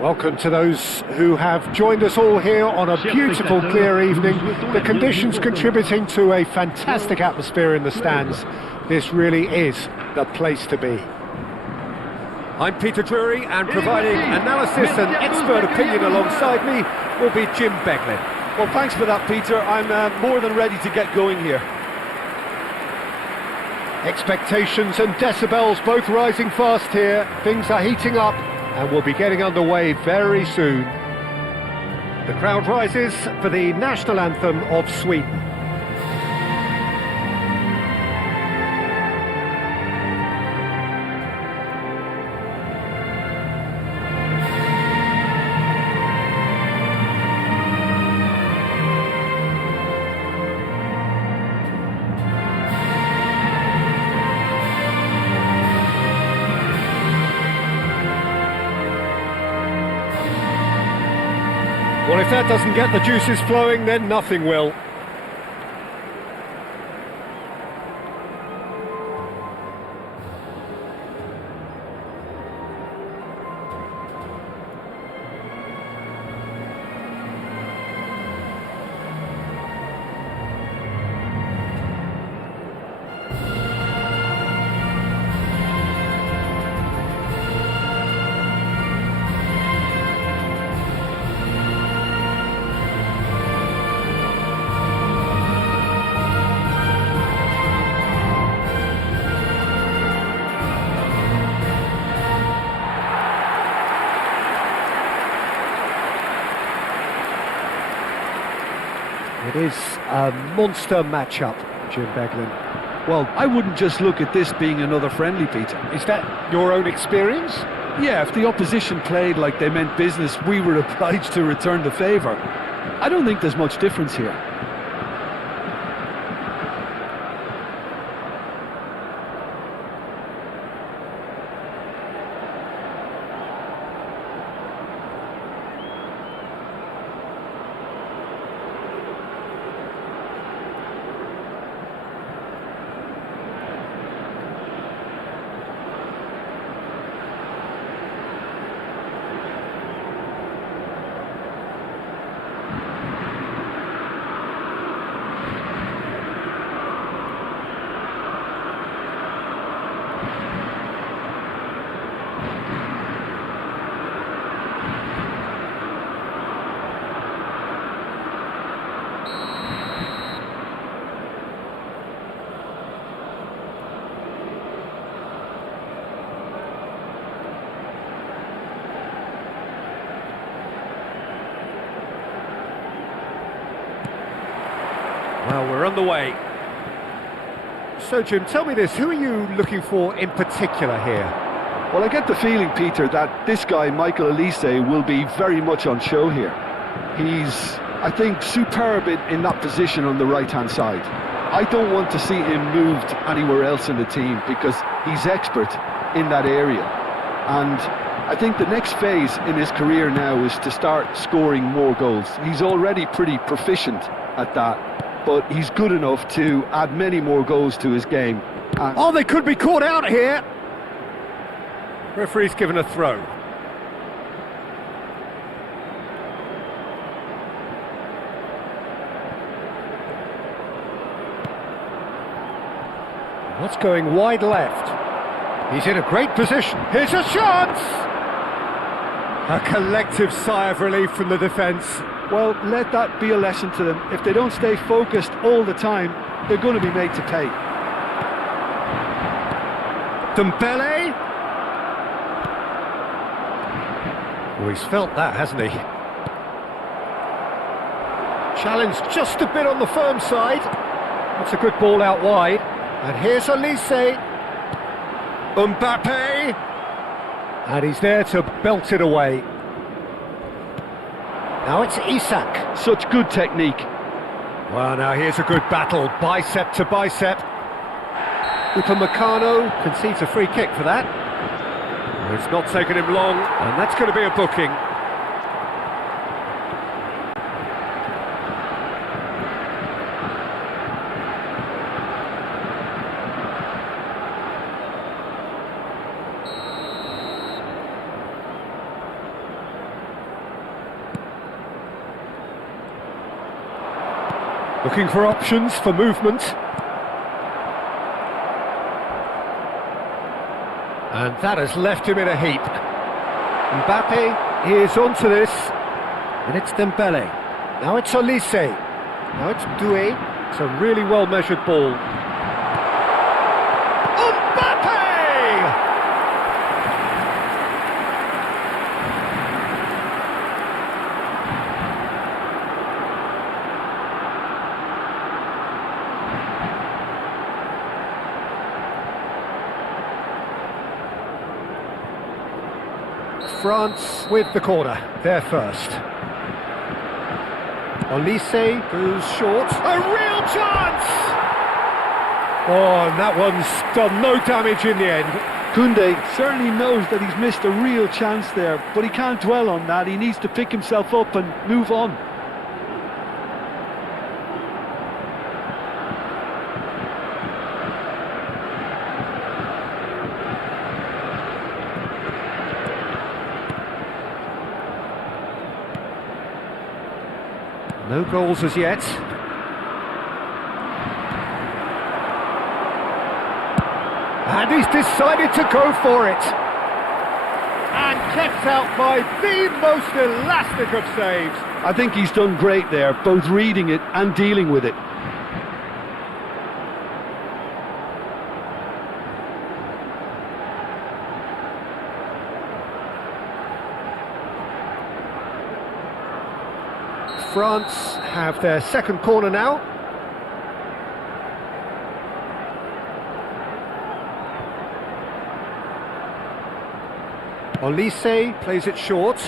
Welcome to those who have joined us all here on a beautiful, clear evening. The conditions contributing to a fantastic atmosphere in the stands. This really is the place to be. I'm Peter Drury, and providing analysis and expert opinion alongside me will be Jim Beglin. Well, thanks for that, Peter. I'm more than ready to get going here. Expectations and decibels both rising fast here. Things are heating up and we'll be getting underway very soon. The crowd rises for the national anthem of Sweden. Well, if that doesn't get the juices flowing, then nothing will. It is a monster matchup, Jim Beglin. Well, I wouldn't just look at this being another friendly, Peter. Is that your own experience? Yeah, if the opposition played like they meant business, we were obliged to return the favour. I don't think there's much difference here. Well, we're on the way. So, Jim, tell me this, who are you looking for in particular here? Well, I get the feeling, Peter, that this guy, Michael Elise, will be very much on show here. He's, I think, superb in that position on the right-hand side. I don't want to see him moved anywhere else in the team because he's expert in that area. And I think the next phase in his career now is to start scoring more goals. He's already pretty proficient at that, but he's good enough to add many more goals to his game. Oh, they could be caught out here! Referee's given a throw. What's going wide left? He's in a great position. Here's a chance! A collective sigh of relief from the defence. Well, let that be a lesson to them. If they don't stay focused all the time, they're going to be made to pay. Dembele. Oh, he's felt that, hasn't he? Challenged just a bit on the firm side. That's a good ball out wide. And here's Elise. Mbappe. And he's there to belt it away. Now it's Isak. Such good technique. Well, now here's a good battle, bicep to bicep. Upamecano concedes a free kick for that. It's not taken him long, and that's going to be a booking. Looking for options for movement. And that has left him in a heap. Mbappe is onto this. And it's Dembele. Now it's Olise. Now it's Doué. It's a really well-measured ball. Mbappe! France with the corner, they're first. Olise goes short. A real chance! Oh, and that one's done no damage in the end. Koundé certainly knows that he's missed a real chance there, but he can't dwell on that. He needs to pick himself up and move on. No goals as yet. And he's decided to go for it. And kept out by the most elastic of saves. I think he's done great there, both reading it and dealing with it. France have their second corner now. Olise plays it short.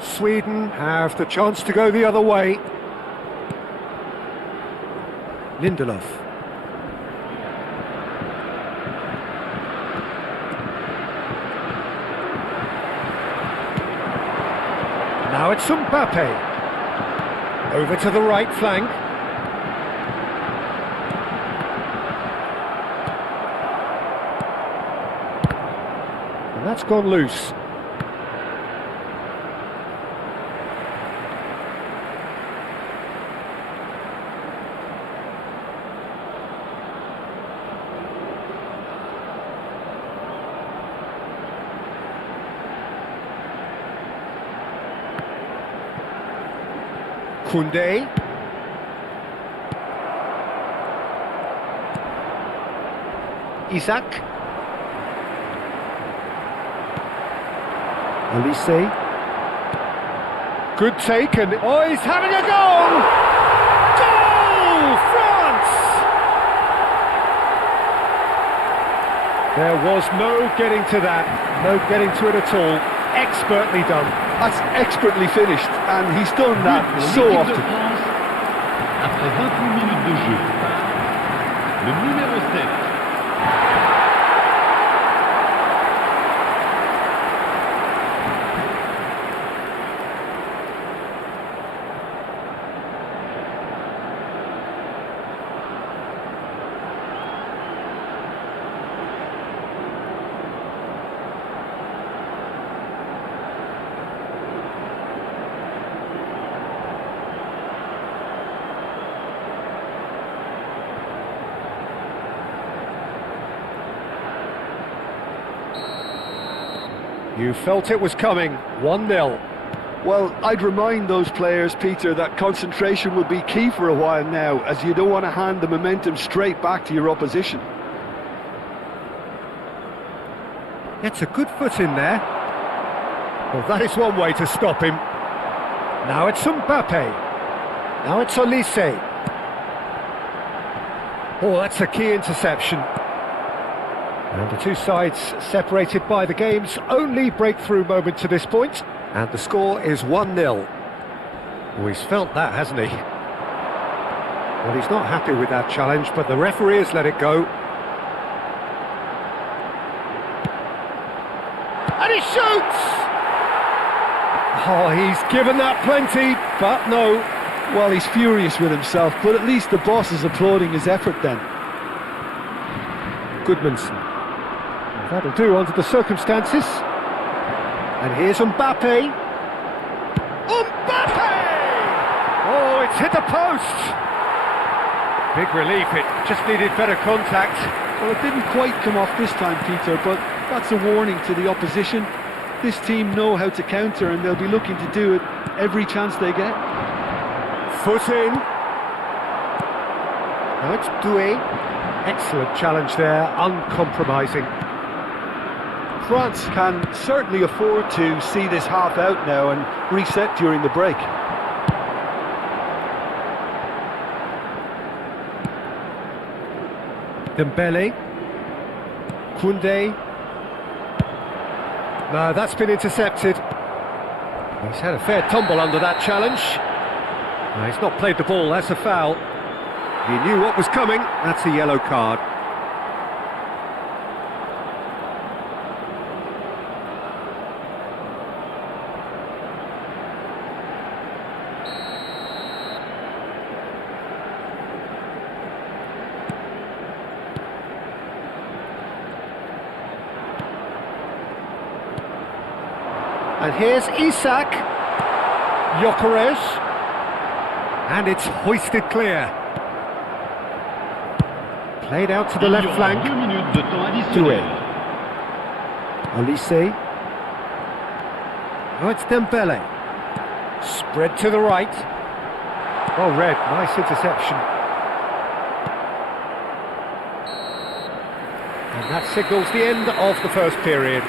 Sweden have the chance to go the other way. Lindelof. Now it's Mbappe. Over to the right flank. And that's gone loose. Koundé. Isaac. Olise. Good take, and oh, he's having a goal! Goal! France! There was no getting to that, no getting to it at all. Expertly done. That's expertly finished, and he's done that so often. Après 28 minutes de jeu, le numéro 7. You felt it was coming, 1-0. Well, I'd remind those players, Peter, that concentration will be key for a while now, as you don't want to hand the momentum straight back to your opposition. Gets a good foot in there. Well, that is one way to stop him. Now it's Mbappe. Now it's Olise. Oh, that's a key interception. And the two sides separated by the game's only breakthrough moment to this point. And the score is 1-0. Oh, he's felt that, hasn't he? Well, he's not happy with that challenge, but the referee has let it go. And he shoots! Oh, he's given that plenty, but no. Well, he's furious with himself, but at least the boss is applauding his effort then. Goodmanson. That'll do under the circumstances. And here's Mbappe. Mbappe! It's hit the post! Big relief, it just needed better contact. Well, it didn't quite come off this time, Peter, but that's a warning to the opposition. This team know how to counter and they'll be looking to do it every chance they get. Foot in. Now it's Doué. Excellent challenge there, uncompromising. France can certainly afford to see this half out now and reset during the break. Dembele. Koundé. No, that's been intercepted. He's had a fair tumble under that challenge. No, he's not played the ball, that's a foul. He knew what was coming, that's a yellow card. And here's Isak. Gyökeres. And it's hoisted clear. Played out to the left flank. Doué. Olise. Oh, it's Dembele. Spread to the right. Well read, nice interception. And that signals the end of the first period.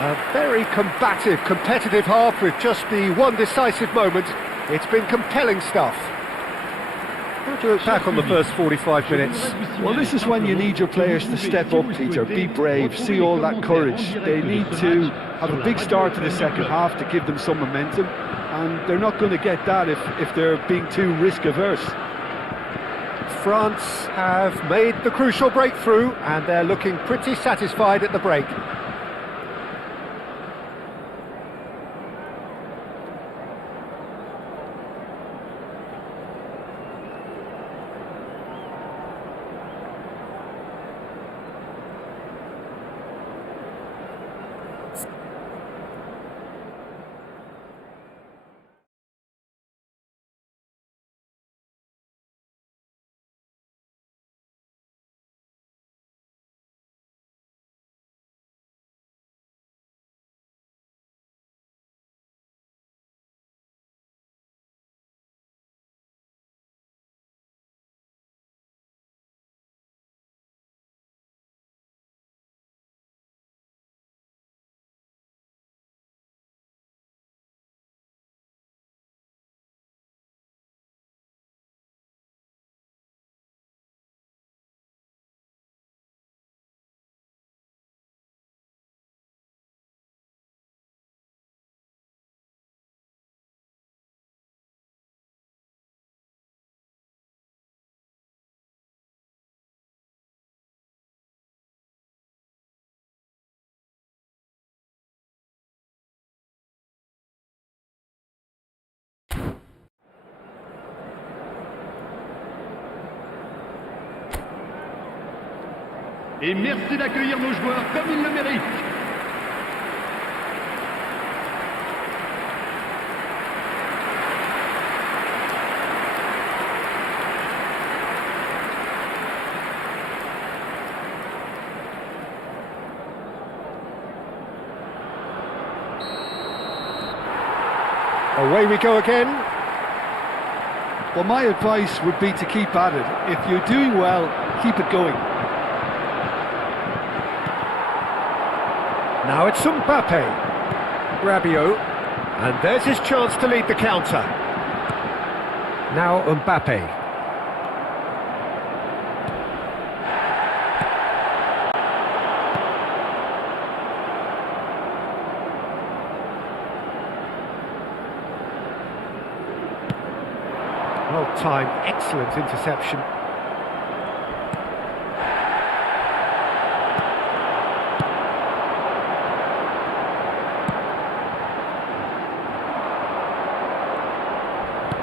A very combative, competitive half with just the one decisive moment. It's been compelling stuff. How do you look back on the first 45 minutes? Well, this is when you need your players to step up, Peter. Be brave, see all that courage. They need to have a big start to the second half to give them some momentum. And they're not going to get that if they're being too risk-averse. France have made the crucial breakthrough and they're looking pretty satisfied at the break. Et merci d'accueillir nos joueurs comme ils le méritent. Away we go again. Well, my advice would be to keep at it. If you're doing well, keep it going. Now it's Mbappe. Rabiot. And there's his chance to lead the counter. Now Mbappe. Well timed, excellent interception.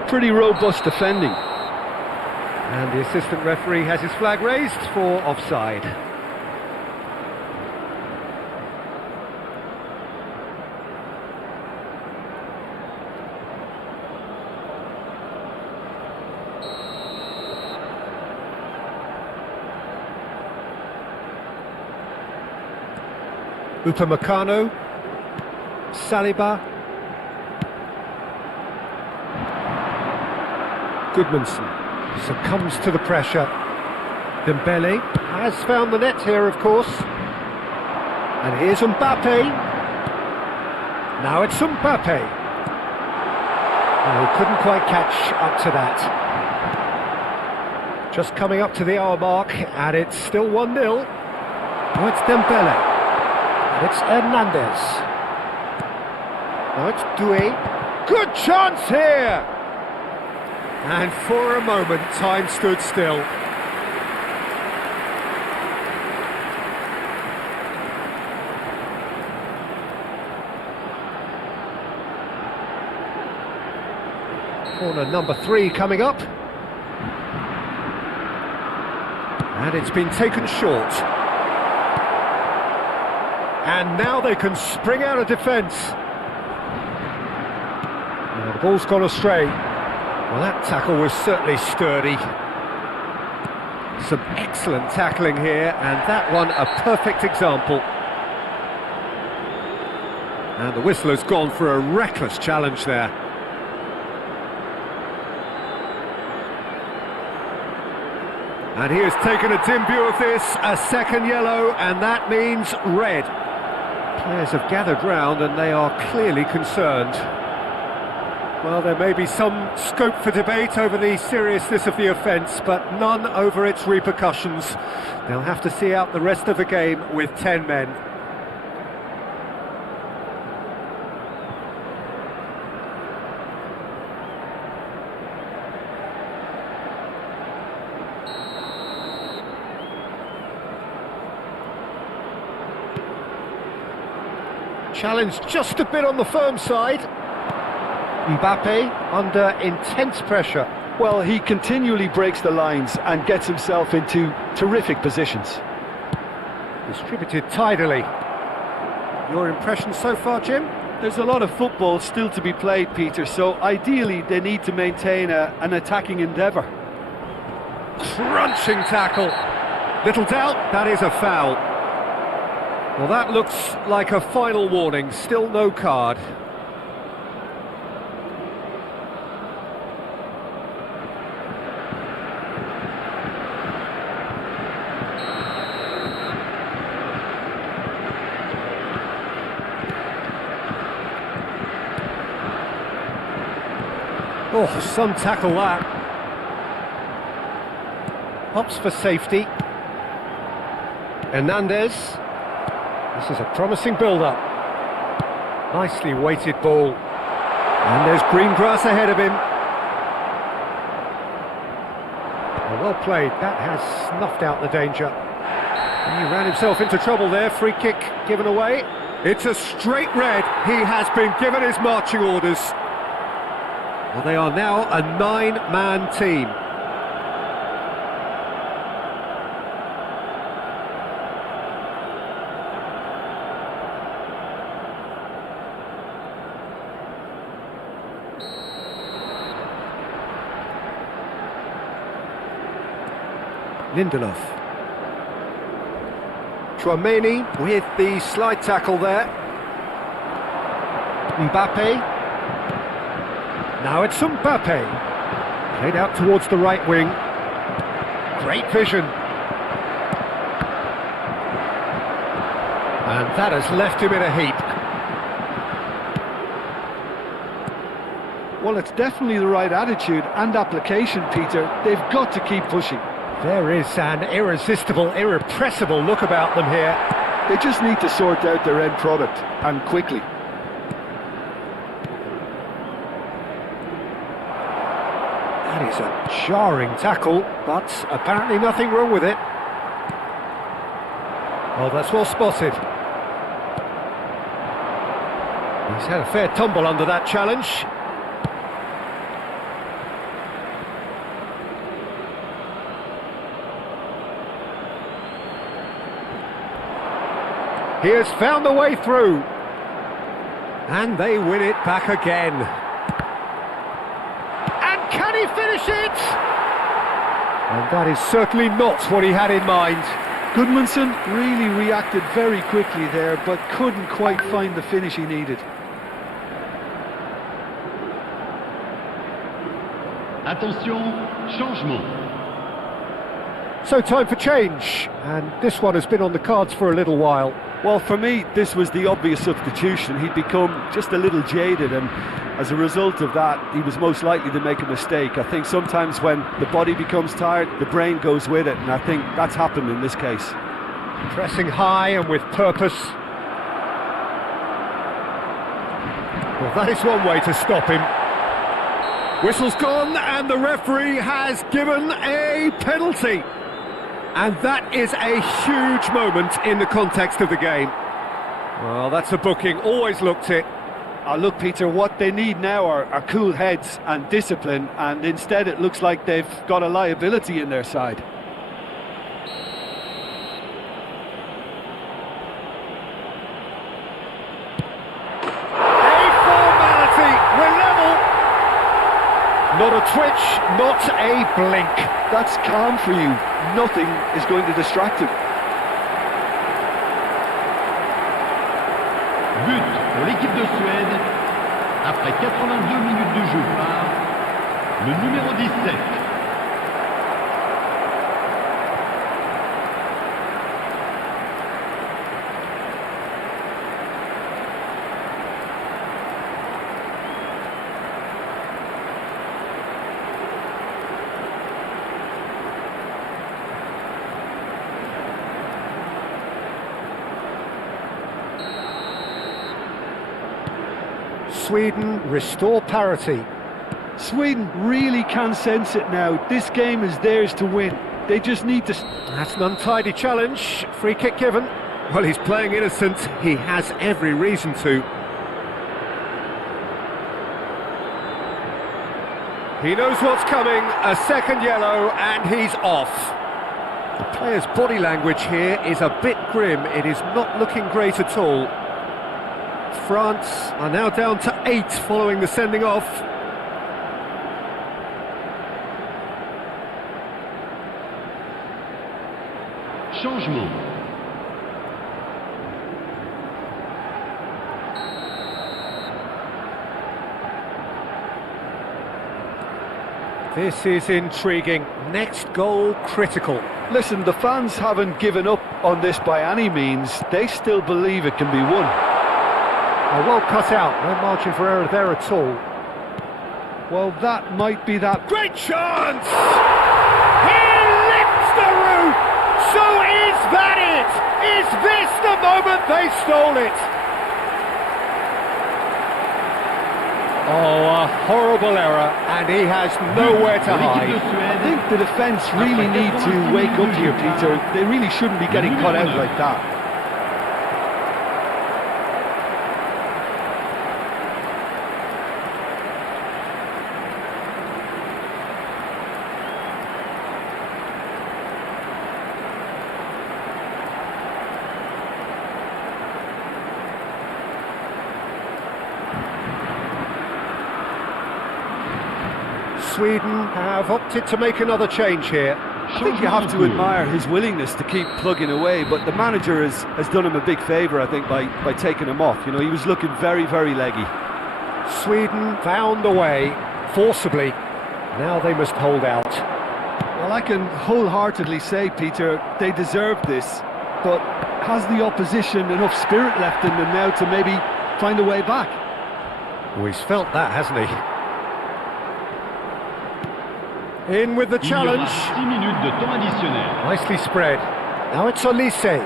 Pretty robust defending. And the assistant referee has his flag raised for offside. Upamecano, Saliba, Goodmanson succumbs to the pressure. Dembele has found the net here, of course. And here's Mbappe. Now it's Mbappe. Oh, he couldn't quite catch up to that. Just coming up to the hour mark, and it's still 1-0. Now it's Dembele. And it's Hernandez. Now it's Doué. Good chance here! And for a moment, time stood still. Corner number 3 coming up. And it's been taken short. And now they can spring out of defence. Now the ball's gone astray. Well, that tackle was certainly sturdy. Some excellent tackling here, and that one a perfect example. And the whistle has gone for a reckless challenge there. And he has taken a dim view of this, a second yellow, and that means red. Players have gathered round and they are clearly concerned. Well, there may be some scope for debate over the seriousness of the offence, but none over its repercussions. They'll have to see out the rest of the game with 10 men. Challenge just a bit on the firm side. Mbappe under intense pressure. Well, he continually breaks the lines and gets himself into terrific positions. Distributed tidily. Your impression so far, Jim? There's a lot of football still to be played, Peter, so ideally they need to maintain an attacking endeavour. Crunching tackle. Little doubt, that is a foul. Well, that looks like a final warning. Still no card. Oh, some tackle that. Hops for safety. Hernandez. This is a promising build-up. Nicely weighted ball. And there's green grass ahead of him. Well played. That has snuffed out the danger. And he ran himself into trouble there. Free kick given away. It's a straight red. He has been given his marching orders. Well, they are now a 9-man team. Lindelof. Chouameni with the slide tackle there. Mbappe. Now it's Mbappe. Played out towards the right wing. Great vision. And that has left him in a heap. Well, it's definitely the right attitude and application, Peter. They've got to keep pushing. There is an irresistible, irrepressible look about them here. They just need to sort out their end product, and quickly. That is a jarring tackle, but apparently nothing wrong with it. Oh, that's well spotted. He's had a fair tumble under that challenge. He has found the way through. And they win it back again. And can he finish it? And that is certainly not what he had in mind. Goodmanson really reacted very quickly there, but couldn't quite find the finish he needed. Attention, changement. So time for change, and this one has been on the cards for a little while. Well, for me, this was the obvious substitution. He'd become just a little jaded, and as a result of that, he was most likely to make a mistake. I think sometimes when the body becomes tired, the brain goes with it, and I think that's happened in this case. Pressing high and with purpose. Well, that is one way to stop him. Whistle's gone, and the referee has given a penalty. And that is a huge moment in the context of the game. Well, that's a booking, always looked it. Look, Peter, what they need now are cool heads and discipline, and instead it looks like they've got a liability in their side. A formality, we're level. Not a twitch, not a blink. That's calm for you. Nothing is going to distract him. But pour l'équipe de Suède, après 82 minutes de jeu par le numéro 17. Sweden restore parity. Sweden really can sense it now. This game is theirs to win. They just need to... That's an untidy challenge. Free kick given. Well, he's playing innocent. He has every reason to. He knows what's coming. A second yellow, and he's off. The player's body language here is a bit grim. It is not looking great at all. France are now down to 8 following the sending off. Changement. This is intriguing. Next goal critical. Listen, the fans haven't given up on this by any means. They still believe it can be won. Well cut out, no margin for error there at all. Well, that might be that... Great chance! He lifts the roof! So is that it? Is this the moment they stole it? Oh, a horrible error, and he has nowhere to hide. I think the defence really need to wake up here, Peter. They really shouldn't be getting cut out like that. Sweden have opted to make another change here. I think you have to admire his willingness to keep plugging away, but the manager has done him a big favour, I think, by taking him off. You know, he was looking very, very leggy. Sweden found a way, forcibly. Now they must hold out. Well, I can wholeheartedly say, Peter, they deserved this, but has the opposition enough spirit left in them now to maybe find a way back? Well, he's felt that, hasn't he? In with the challenge. 6 minutes de temps additionnel. Nicely spread. Now it's Olise.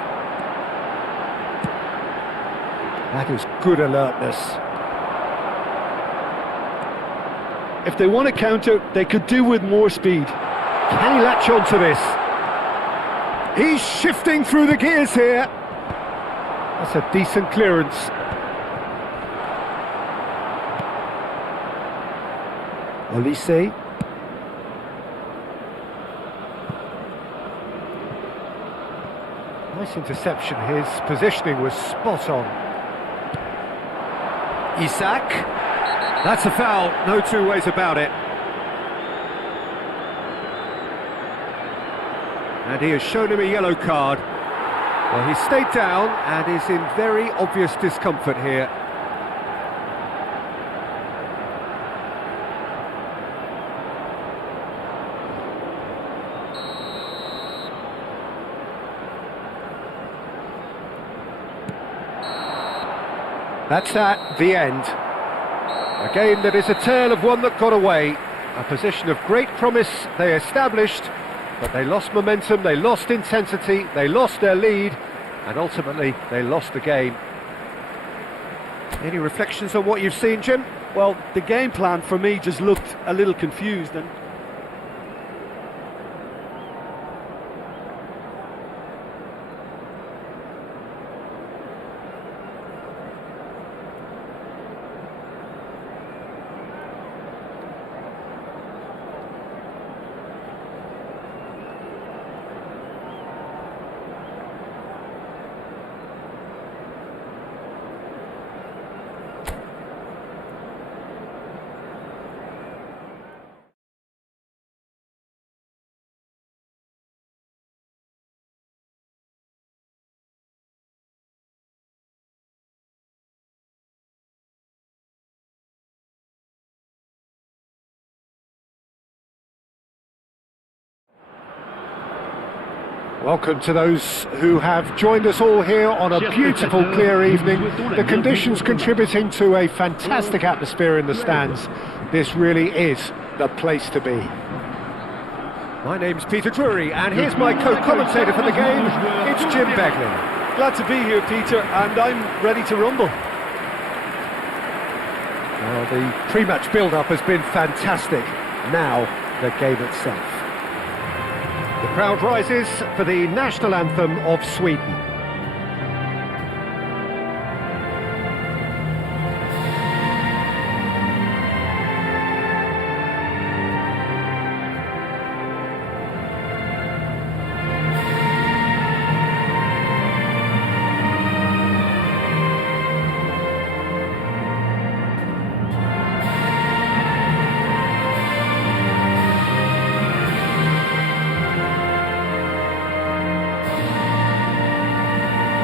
That is good alertness. If they want to counter, they could do with more speed. Can he latch on to this? He's shifting through the gears here. That's a decent clearance. Olise. Nice interception. His positioning was spot on. Isak. That's a foul, no two ways about it. And he has shown him a yellow card. Well, he stayed down and is in very obvious discomfort here. That's the end. A game that is a tale of one that got away. A position of great promise they established, but they lost momentum, they lost intensity, they lost their lead, and ultimately they lost the game. Any reflections on what you've seen, Jim? Well, the game plan for me just looked a little confused, and Welcome to those who have joined us all here on a beautiful, clear evening. The conditions contributing to a fantastic atmosphere in the stands. This really is the place to be. My name's Peter Drury, and here's my co-commentator for the game. It's Jim Beglin. glad to be here, Peter, and I'm ready to rumble. Well, the pre-match build-up has been fantastic. Now, the game itself. The crowd rises for the national anthem of Sweden.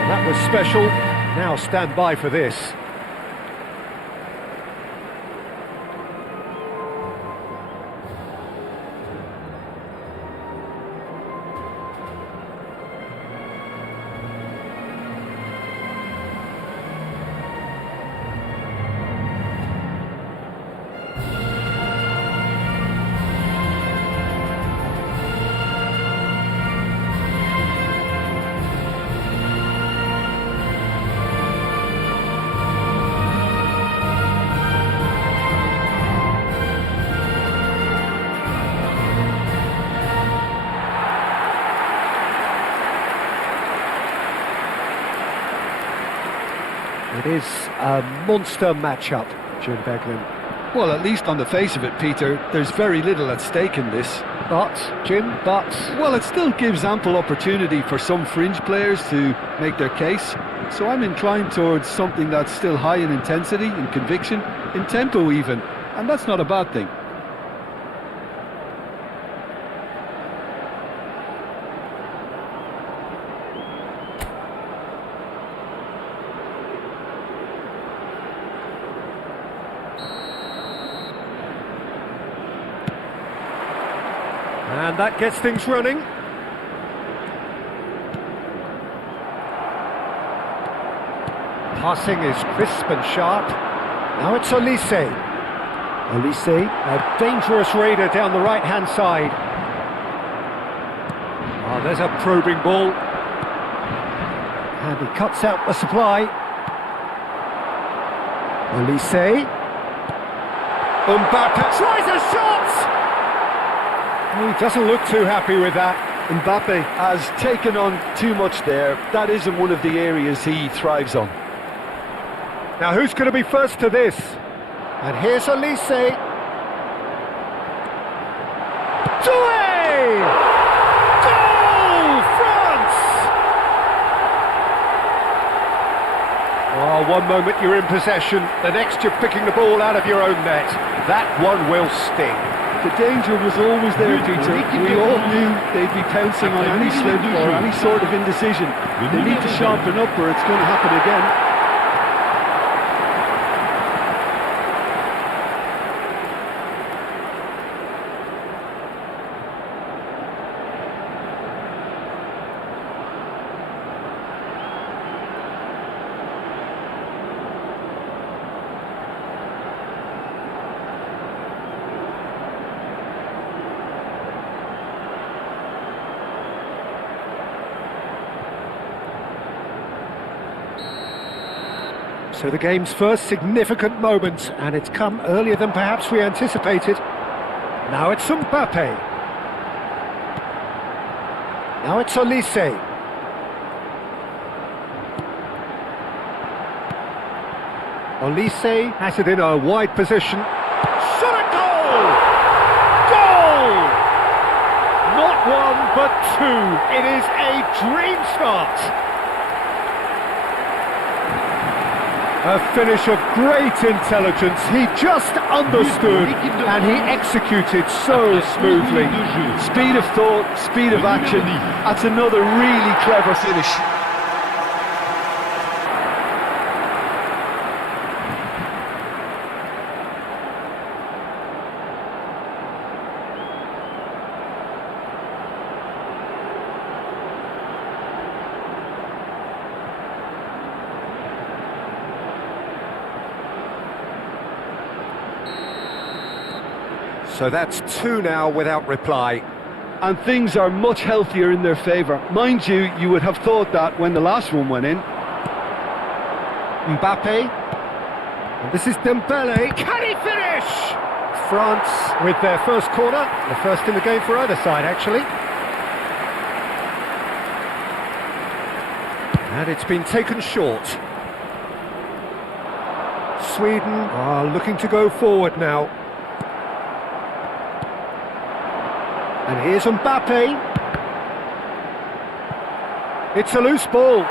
That was special. Now stand by for this. It is a monster matchup, Jim Beglin. Well, at least on the face of it, Peter, there's very little at stake in this. But, Jim, Well, it still gives ample opportunity for some fringe players to make their case. So I'm inclined towards something that's still high in intensity, in conviction, in tempo even. And that's not a bad thing. and that gets things running. Passing is crisp and sharp. Now it's Olise. Olise, a dangerous raider down the right-hand side. Oh, there's a probing ball. And he cuts out the supply. Olise. Mbappe tries a shot! Oh, he doesn't look too happy with that. Mbappe has taken on too much there. That isn't one of the areas he thrives on. Now who's going to be first to this? And here's Olise. Doué! Goal, France! Oh, one moment you're in possession, the next you're picking the ball out of your own net. That one will sting. The danger was always there, Peter. We all knew they'd be pouncing on any slip or any sort of indecision. They need to sharpen up or it's going to happen again. So the game's first significant moment, and it's come earlier than perhaps we anticipated. Now it's Mbappe. Now it's Olise. Olise has it in a wide position. Shot at goal! Goal! Not one, but two. It is a dream start. A finish of great intelligence. He just understood and he executed so smoothly. Speed of thought, speed of action. That's another really clever finish. So that's two now without reply. And things are much healthier in their favour. Mind you, you would have thought that when the last one went in. Mbappe. And this is Dembele. Can he finish? France with their first corner. The first in the game for either side, actually. And it's been taken short. Sweden are looking to go forward now. And here's Mbappe. It's a loose ball.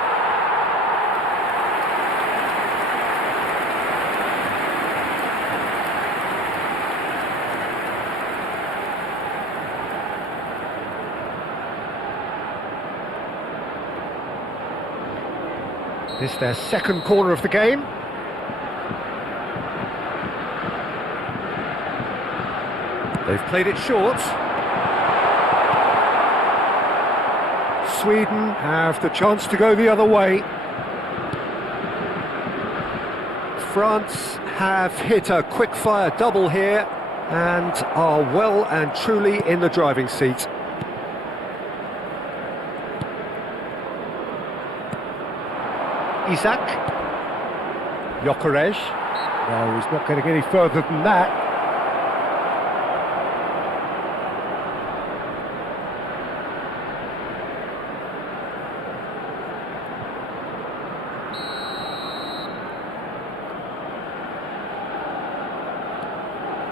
This is their second corner of the game. They've played it short. Sweden have the chance to go the other way. France have hit a quick-fire double here and are well and truly in the driving seat. Isaac. Gyökeres. No, he's not going to get any further than that.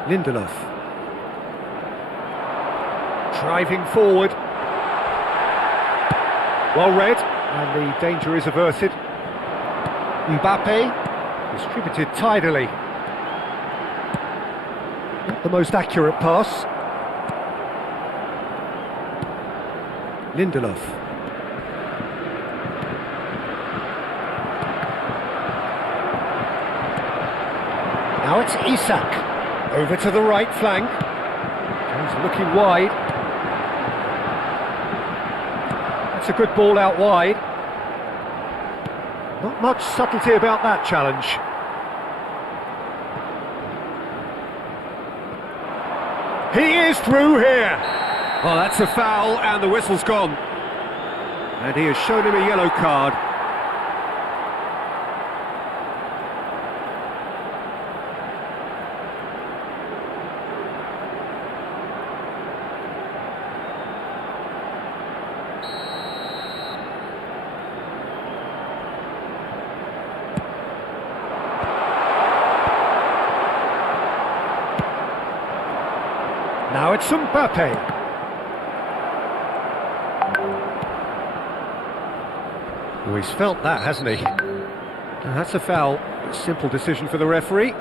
Lindelof. Driving forward. Well read, and the danger is averted. Mbappe, distributed tidily. Not the most accurate pass. Lindelof. Now it's Isak. Over to the right flank. He's looking wide. That's a good ball out wide. Not much subtlety about that challenge. He is through here. Well, that's a foul and the whistle's gone. And he has shown him a yellow card. Now it's Mbappe. Oh, he's felt that, hasn't he? And that's a foul. Simple decision for the referee.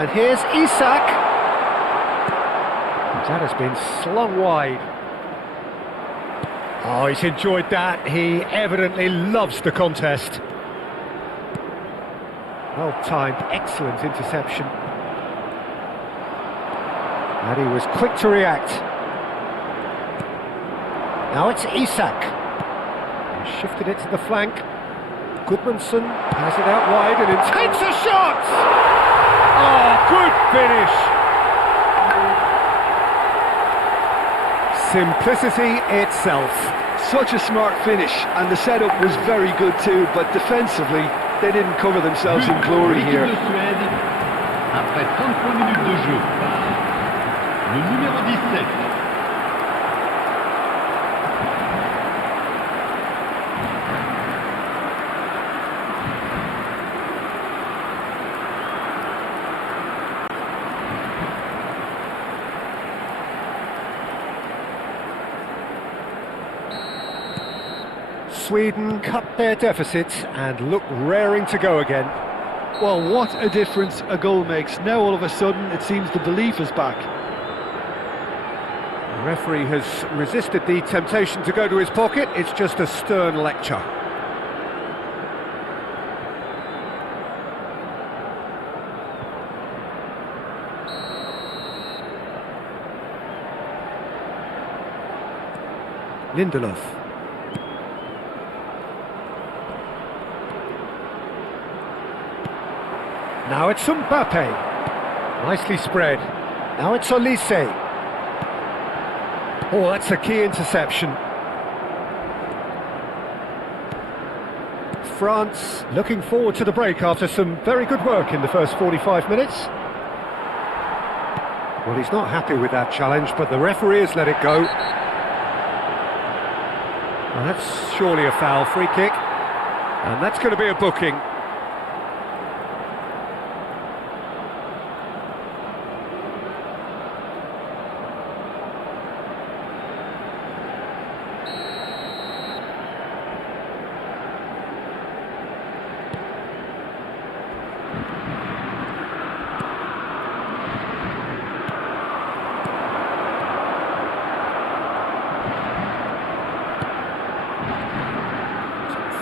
And here's Isak. That has been slung wide. Oh, he's enjoyed that. He evidently loves the contest. Well-timed, excellent interception. And he was quick to react. Now it's Isak. He shifted it to the flank. Goodmanson has it out wide and it takes a shot! Oh, good finish! Simplicity itself. Such a smart finish, and the setup was very good too, but defensively, they didn't cover themselves in glory here. L'équipe de Suède, après 33 minutes de jeu, le numéro 17. Sweden cut their deficit and look raring to go again. Well, what a difference a goal makes. Now all of a sudden it seems the belief is back. The referee has resisted the temptation to go to his pocket. It's just a stern lecture. Lindelof. Now it's Mbappe. Nicely spread. Now it's Olise. Oh, that's a key interception. France looking forward to the break after some very good work in the first 45 minutes. Well, he's not happy with that challenge, but the referee has let it go. Well, that's surely a foul, free kick. And that's going to be a booking.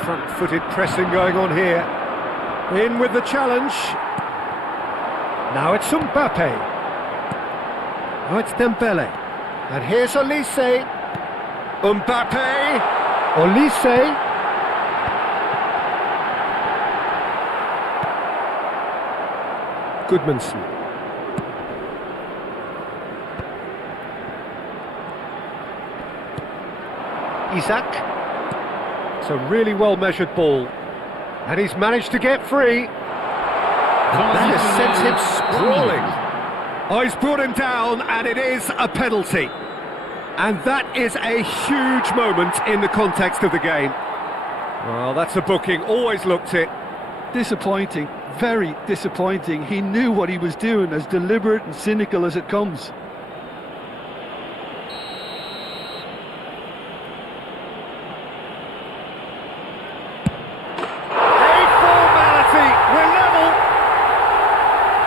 Front-footed pressing going on here. In with the challenge. Now it's Mbappe. Now it's Dembele. And here's Olise. Mbappe. Olise. Goodmanson. Isak. It's a really well-measured ball. And he's managed to get free. And that has sent him sprawling. Oh, he's brought him down, and it is a penalty. And that is a huge moment in the context of the game. Well, that's a booking. Always looked it. Disappointing, very disappointing. He knew what he was doing, as deliberate and cynical as it comes.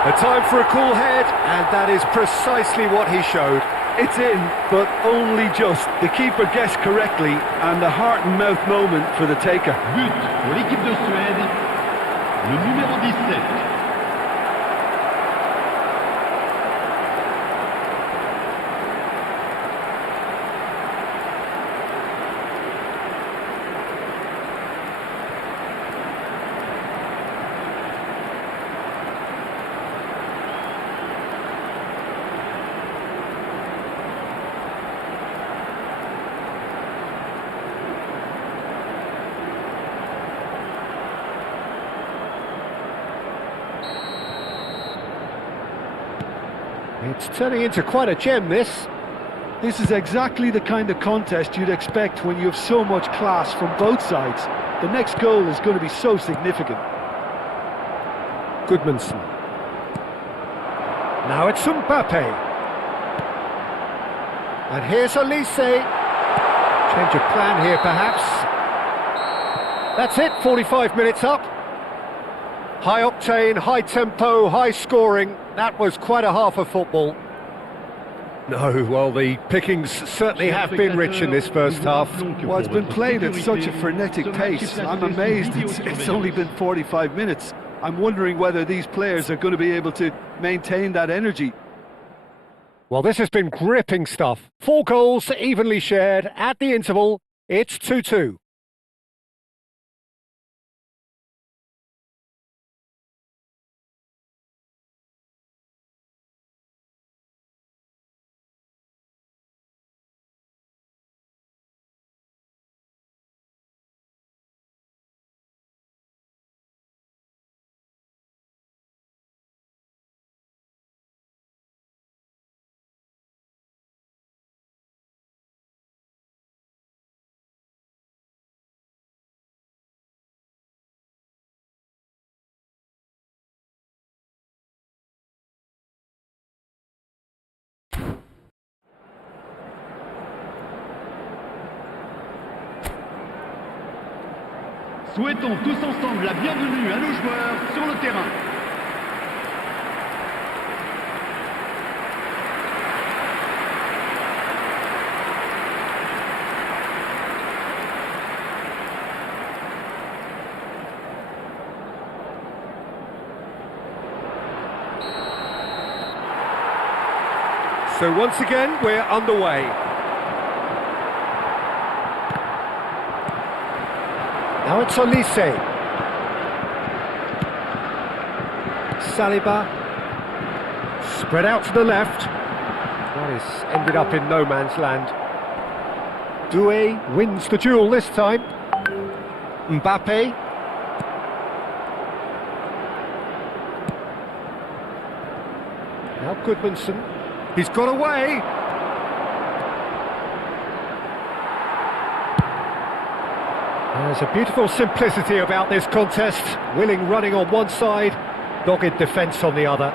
A time for a cool head, and that is precisely what he showed. It's in, but only just. The keeper guessed correctly, and a heart-and-mouth moment for the taker. But pour l'équipe de Suède, le numéro 17. It's turning into quite a gem, this. This is exactly the kind of contest you'd expect when you have so much class from both sides. The next goal is going to be so significant. Goodmanson. Now it's Mbappe. And here's Olise. Change of plan here, perhaps. That's it, 45 minutes up. High octane, high tempo, high scoring. That was quite a half of football. No, well, the pickings certainly have been rich in this first half. Well, it's been played at such a frenetic pace. I'm amazed it's only been 45 minutes. I'm wondering whether these players are going to be able to maintain that energy. Well, this has been gripping stuff. 4 goals evenly shared at the interval. It's 2-2. Souhaitons tous ensemble la bienvenue à nos joueurs sur le terrain. So once again, we're underway. Now it's Olise. Saliba. Spread out to the left. That is ended up in no man's land. Doué wins the duel this time. Mbappe. Now Goodmanson. He's got away. There's a beautiful simplicity about this contest. Willing running on one side, dogged defence on the other.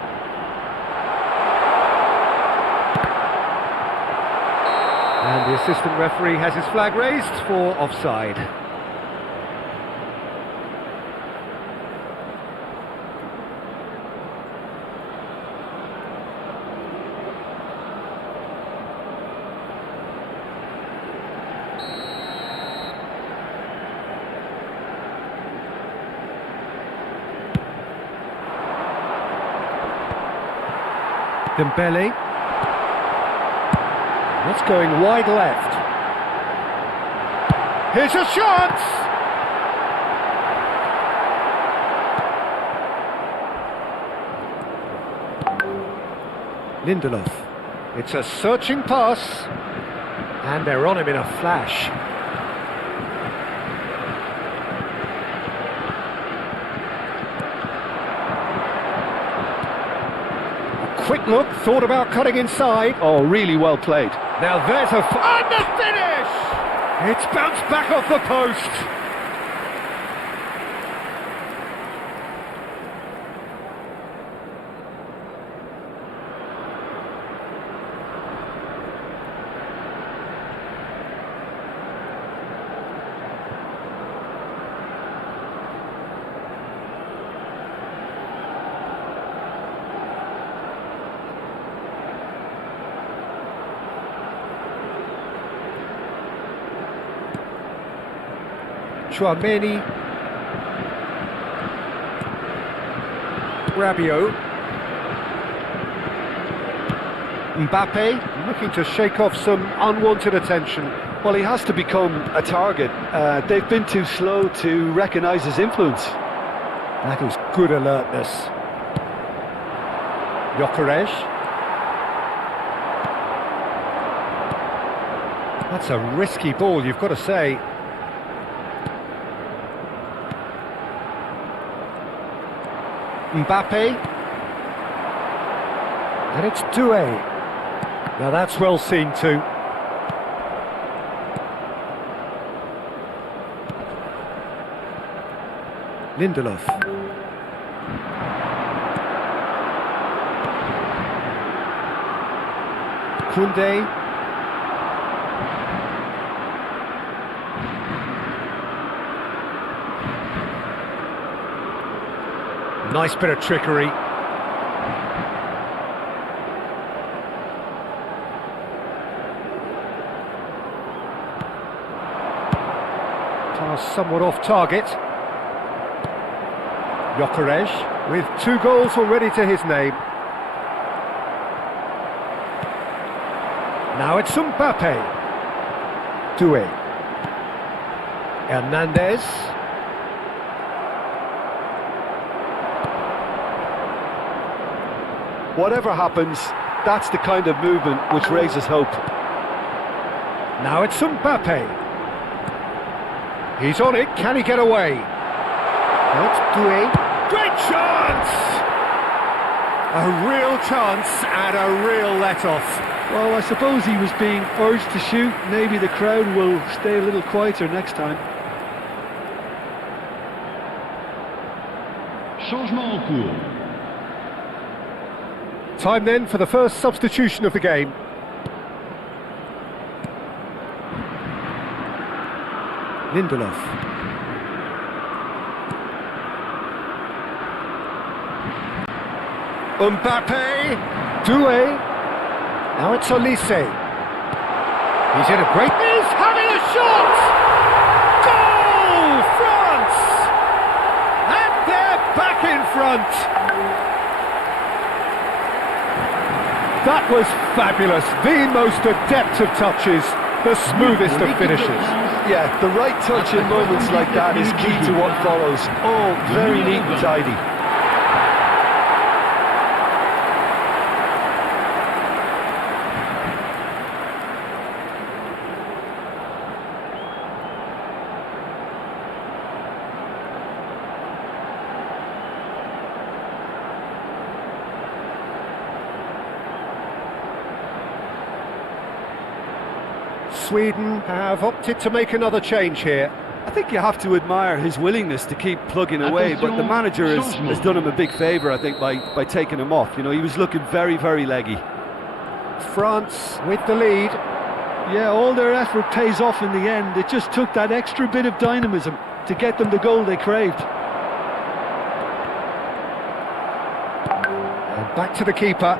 And the assistant referee has his flag raised for offside. Dembele. That's going wide left. Here's a shot! Lindelof. It's a searching pass. And they're on him in a flash. Quick look, thought about cutting inside. Oh, really well played. Now there's a... And the finish! It's bounced back off the post. Chouameni, Rabiot, Mbappe looking to shake off some unwanted attention. Well, he has to become a target. They've been too slow to recognise his influence. That is good alertness. Gyökeres. That's a risky ball, you've got to say. Mbappe, and it's Doué. Now that's well seen too. Lindelof. Koundé. Nice bit of trickery. Pass somewhat off target. Gyökeres with 2 goals already to his name. Now it's Mbappe. Doué. Hernandez. Whatever happens, that's the kind of movement which raises hope. Now it's Mbappe. He's on it, can he get away? Now it's Doué. Great chance! A real chance and a real let-off. Well, I suppose he was being urged to shoot. Maybe the crowd will stay a little quieter next time. Changement en cours. Time then for the first substitution of the game. Lindelof. Mbappe. Doué. Now it's Olise. He's in a great... He's having a shot! Goal! France! And they're back in front! That was fabulous. The most adept of touches. The smoothest of finishes. Yeah, the right touch in moments like that is key to what follows. All very neat and tidy. Sweden have opted to make another change here. I think you have to admire his willingness to keep plugging away, but the manager has done him a big favour, I think, by taking him off. You know, he was looking very, very leggy. France with the lead. Yeah, all their effort pays off in the end. It just took that extra bit of dynamism to get them the goal they craved. And back to the keeper.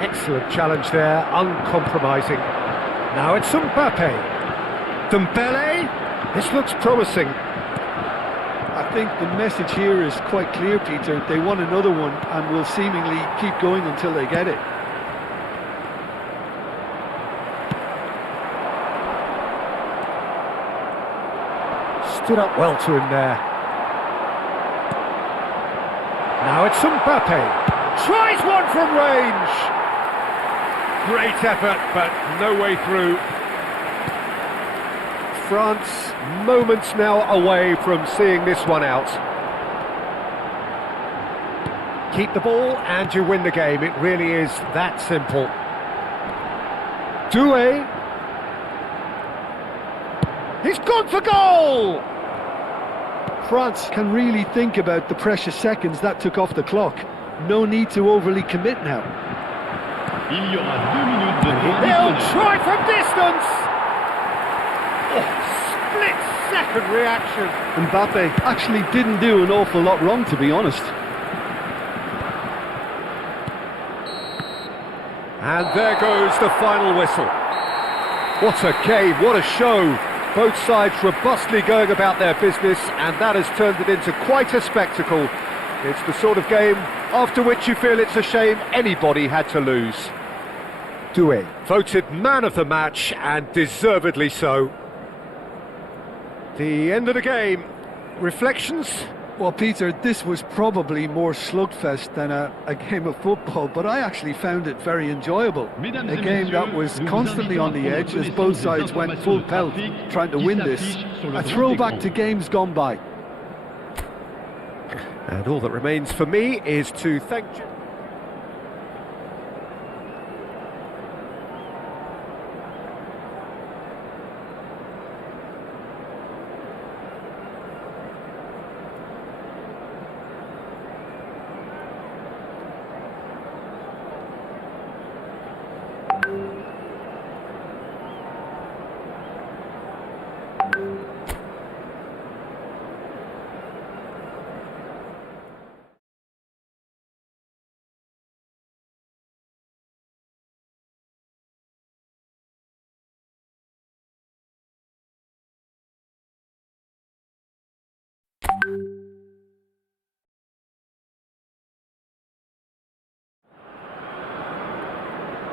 Excellent challenge there, uncompromising. Now it's Mbappe. Dembele. This looks promising. I think the message here is quite clear, Peter. They want another one and will seemingly keep going until they get it. Stood up well to him there. Now it's Mbappe. Tries one from range. Great effort, but no way through. France moments now away from seeing this one out. Keep the ball and you win the game. It really is that simple. Doué. He's gone for goal! France can really think about the precious seconds that took off the clock. No need to overly commit now. Il y aura 2 minutes de temps They'll additionnel. try from distance! Oh, split-second reaction. Mbappe actually didn't do an awful lot wrong, to be honest. And there goes the final whistle. What a game, what a show. Both sides robustly going about their business, and that has turned it into quite a spectacle. It's the sort of game after which you feel it's a shame anybody had to lose. Doué, voted man of the match, and deservedly so. The end of the game. Reflections? Well, Peter, this was probably more slugfest than a game of football, but I actually found it very enjoyable. Mesdames A et game that messieurs, was nous vous constantly invitons on the à prendre edge as connaissance both des sides went informations full de pelt trafic trying to qui win this. s'affichent sur le A grand throwback écran. to games gone by. And all that remains for me is to thank you.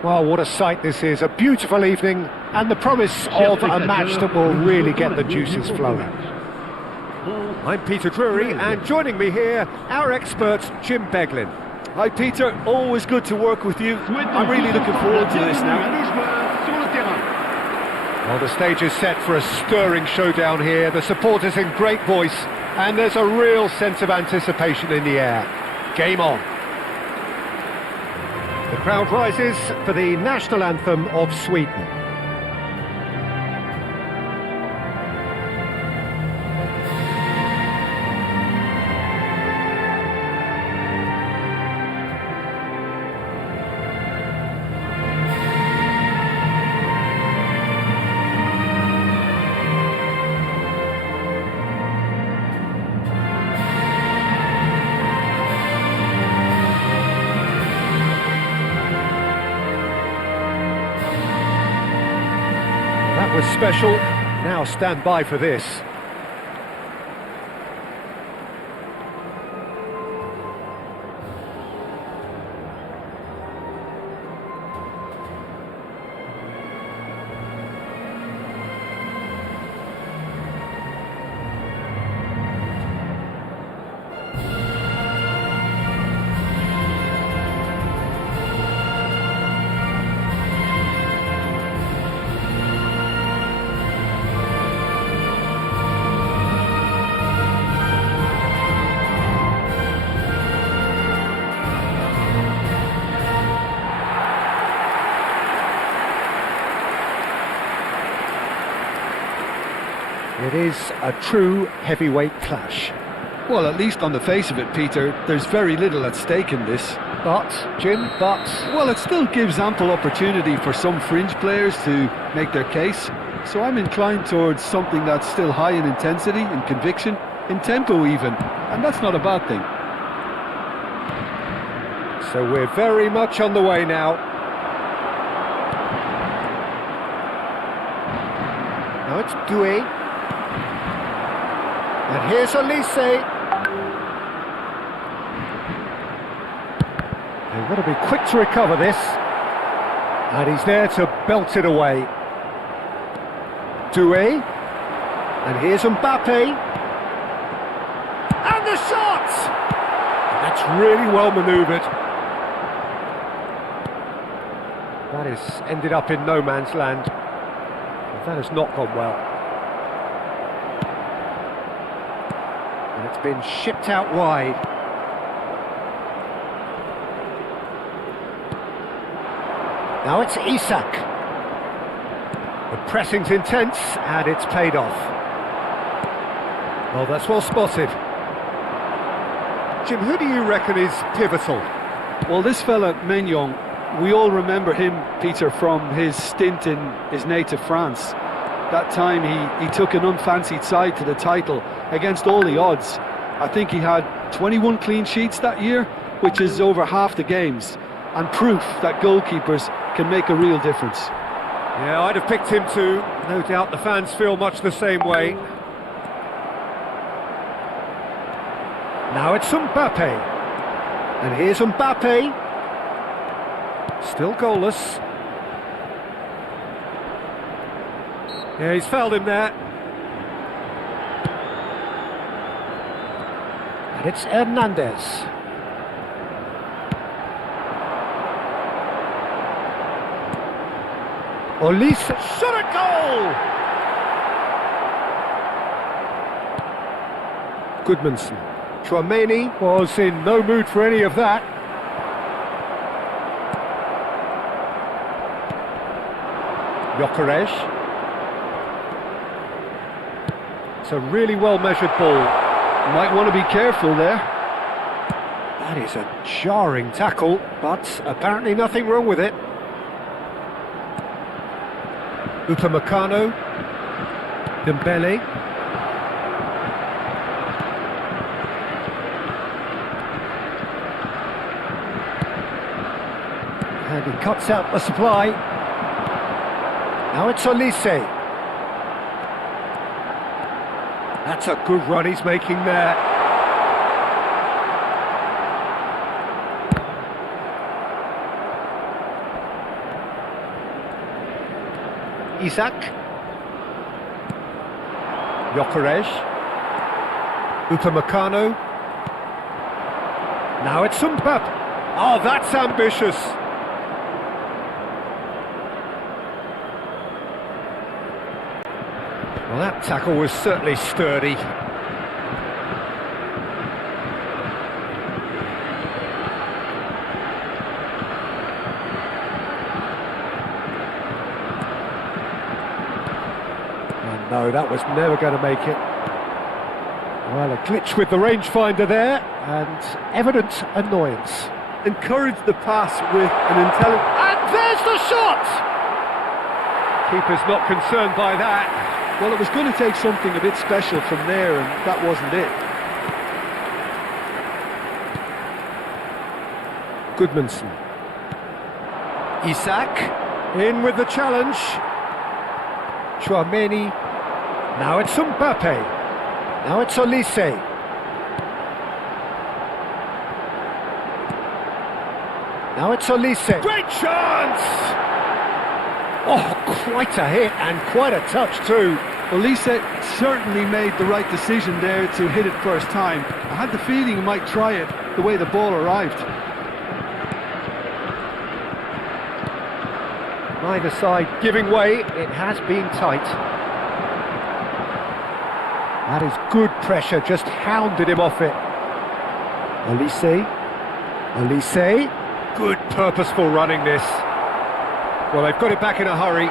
Well, what a sight this is, a beautiful evening and the promise of a match that will really get the juices flowing. I'm Peter Drury, and joining me here, our expert Jim Beglin. Hi Peter, always good to work with you. I'm really looking forward to this now. Well, the stage is set for a stirring showdown here, the supporters in great voice, and there's a real sense of anticipation in the air. Game on. The crowd rises for the national anthem of Sweden. That was special. Now stand by for this. It is a true heavyweight clash. Well, at least on the face of it, Peter, there's very little at stake in this. But, Jim, Well, it still gives ample opportunity for some fringe players to make their case. So I'm inclined towards something that's still high in intensity, in conviction, in tempo even. And that's not a bad thing. So we're very much on the way now. Now it's Doué. And here's Elise. They've got to be quick to recover this. And he's there to belt it away. Doué. And here's Mbappe. And the shot! That's really well manoeuvred. That has ended up in no man's land. But that has not gone well. And it's been shipped out wide. Now it's Isak. The pressing's intense and it's paid off. Well, that's well spotted. Jim, who do you reckon is pivotal? Well, this fella, Maignan, we all remember him, Peter, from his stint in his native France. That time he took an unfancied side to the title against all the odds. I think he had 21 clean sheets that year, which is over half the games, and proof that goalkeepers can make a real difference. Yeah, I'd have picked him too. No doubt the fans feel much the same way. Now it's Mbappe. And here's Mbappe. Still goalless. Yeah, he's fouled him there. And it's Hernandez. Olise shot a goal! Goodmanson. Chouameni was in no mood for any of that. Gyökeres. It's a really well-measured ball. Might want to be careful there. That is a jarring tackle, but apparently nothing wrong with it. Upamecano. Dembele. And he cuts out the supply. Now it's Olise. That's a good run he's making there. Isaac. Gyökeres. Upamecano. Now it's Mbappe. Oh, that's ambitious. Well, that tackle was certainly sturdy. And no, that was never going to make it. Well, a glitch with the rangefinder there, and evident annoyance. Encourage the pass with an intelligent... And there's the shot! Keeper's not concerned by that. Well, it was going to take something a bit special from there, and that wasn't it. Goodmanson. Isaac. In with the challenge. Chouameni. Now it's Mbappe. Now it's Olise. Now it's Olise. Great chance! Oh, quite a hit and quite a touch too. Olise certainly made the right decision there to hit it first time. I had the feeling he might try it the way the ball arrived. Neither side giving way. It has been tight. That is good pressure, just hounded him off it. Olise. Olise. Good purposeful running this. Well, they've got it back in a hurry.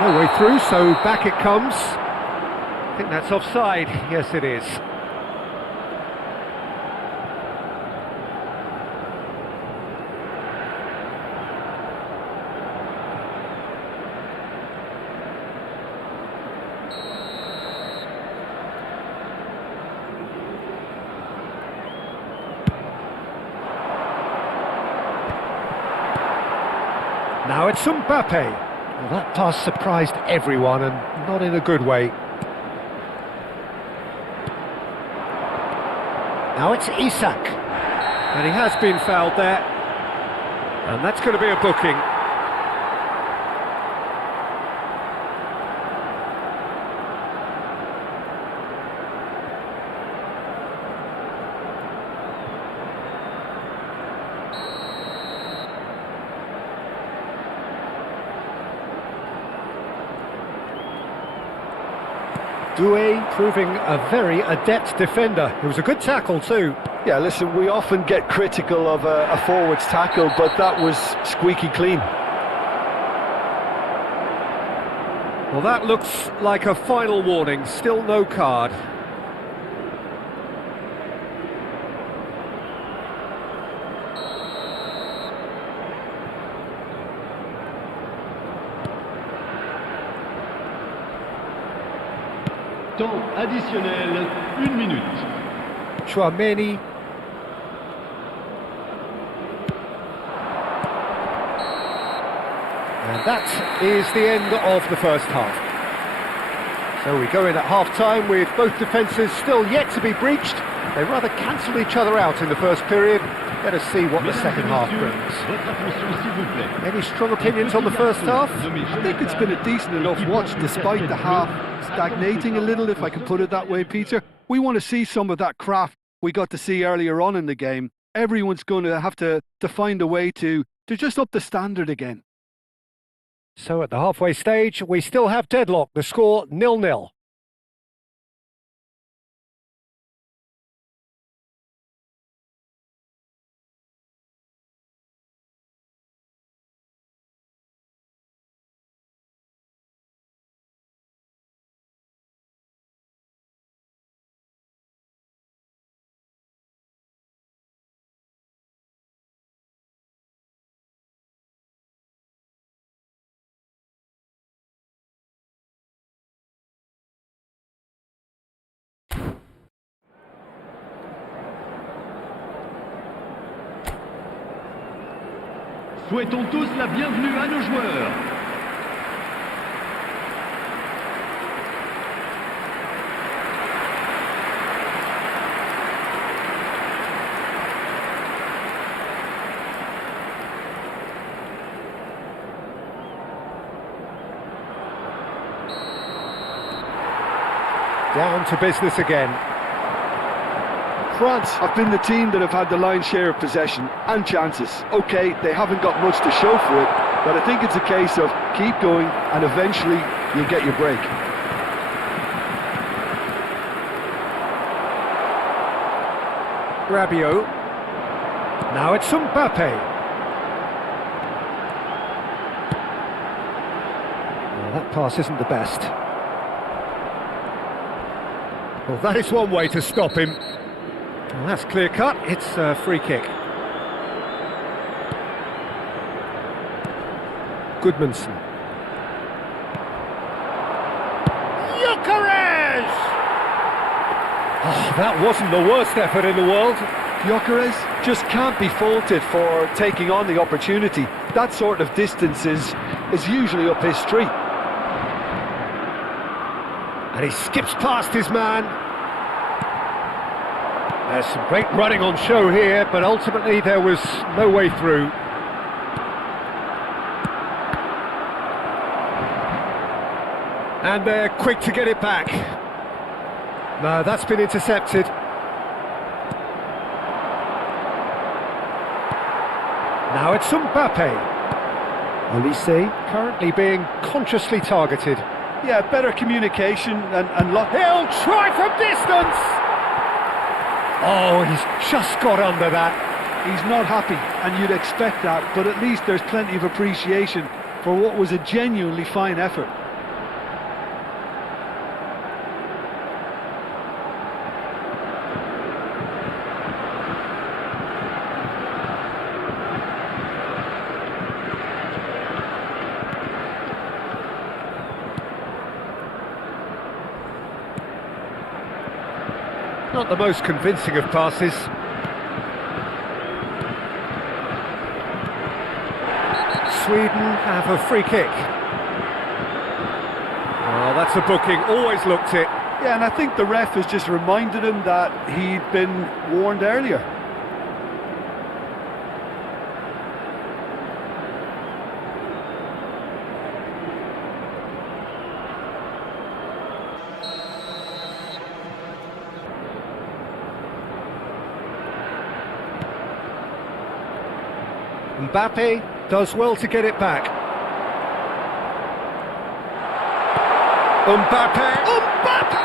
No way through, so back it comes. I think that's offside. Yes, it is. Now it's Mbappe. Well, that pass surprised everyone, and not in a good way. Now it's Isak. And he has been fouled there. And that's going to be a booking. Doué proving a very adept defender. It was a good tackle too. Yeah, listen, we often get critical of a forward's tackle, but that was squeaky clean. Well, that looks like a final warning. Still no card. Temps additionnel, 1 minute. Chouameni. And that is the end of the first half. So we go in at half-time with both defences still yet to be breached. They rather cancelled each other out in the first period. Let us see what the second half brings. Any strong opinions on the first half? I think it's been a decent enough watch despite the half stagnating a little, if I can put it that way, Peter. We want to see some of that craft we got to see earlier on in the game. Everyone's going to have to find a way to just up the standard again. So at the halfway stage, we still have deadlock. The score 0-0. Souhaitons tous la bienvenue à nos joueurs. Down to business again. France have been the team that have had the lion's share of possession and chances. OK, they haven't got much to show for it, but I think it's a case of keep going and eventually you'll get your break. Rabiot. Now it's Mbappe. That pass isn't the best. Well, that is one way to stop him. Well, that's clear cut. It's a free kick. Goodmanson. Gyökeres! Oh, that wasn't the worst effort in the world. Gyökeres just can't be faulted for taking on the opportunity. That sort of distance is usually up his street. And he skips past his man. There's some great running on show here, but ultimately there was no way through. And they're quick to get it back. No, that's been intercepted. Now it's Mbappe. Olise currently being consciously targeted. Yeah, better communication and luck. He'll try from distance! Oh, he's just got under that. He's not happy, and you'd expect that, but at least there's plenty of appreciation for what was a genuinely fine effort. Not the most convincing of passes. Sweden have a free kick. Oh, that's a booking, always looked it. Yeah, and I think the ref has just reminded him that he'd been warned earlier. Mbappe does well to get it back. Mbappe! Mbappe!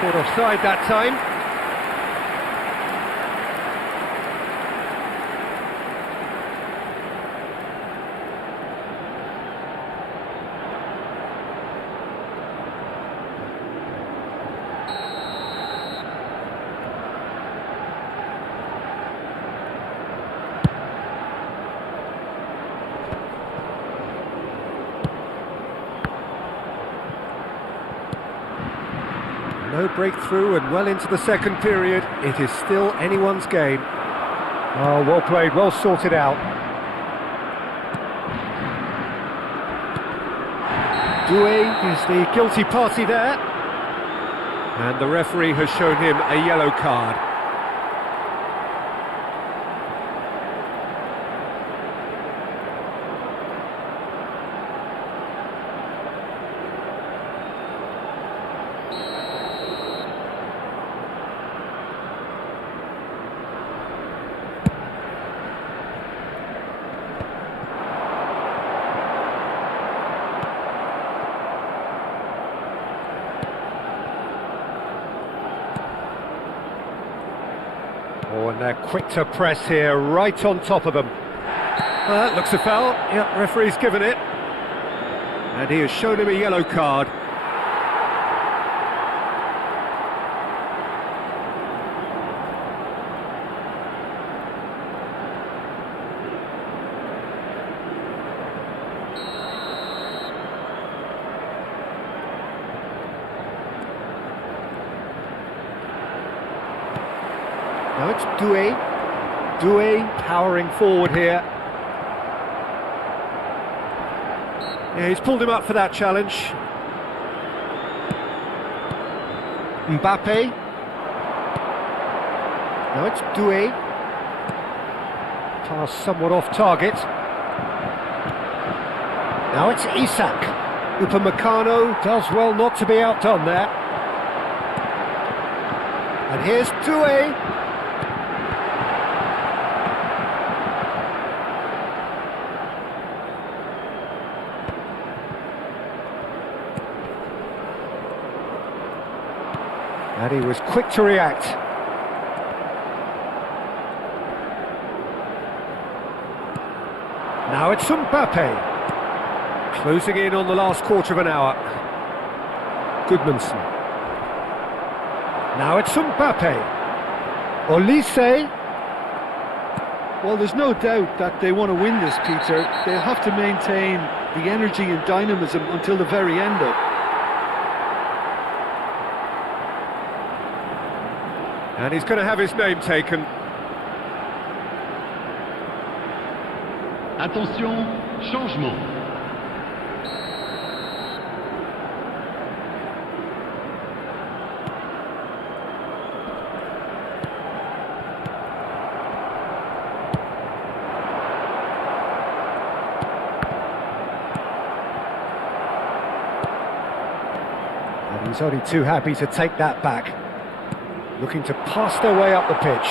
Caught offside that time. No breakthrough and well into the second period. It is still anyone's game. Oh, well played, well sorted out. Doué is the guilty party there. And the referee has shown him a yellow card. Oh, and they're quick to press here, right on top of them. That looks a foul. Yep, referee's given it. And he has shown him a yellow card. Now it's Doué. Doué powering forward here. Yeah, he's pulled him up for that challenge. Mbappe. Now it's Doué. Pass somewhat off target. Now it's Isak. Upamecano does well not to be outdone there. And here's Toure. And he was quick to react. Now it's Mbappe. Closing in on the last quarter of an hour. Goodmanson. Now it's Mbappe. Olise. Well, there's no doubt that they want to win this, Peter. They'll have to maintain the energy and dynamism until the very end, though. And he's going to have his name taken. Attention, changement. And he's only too happy to take that back. Looking to pass their way up the pitch.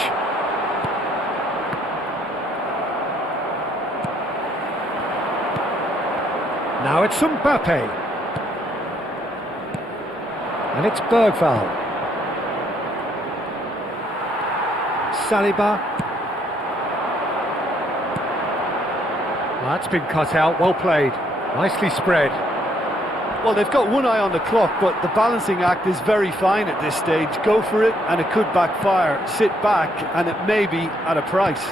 Now it's Mbappe. And it's Bergvall. Saliba. Well, that's been cut out, well played. Nicely spread. Well, they've got one eye on the clock, but the balancing act is very fine at this stage. Go for it, and it could backfire. Sit back, and it may be at a price.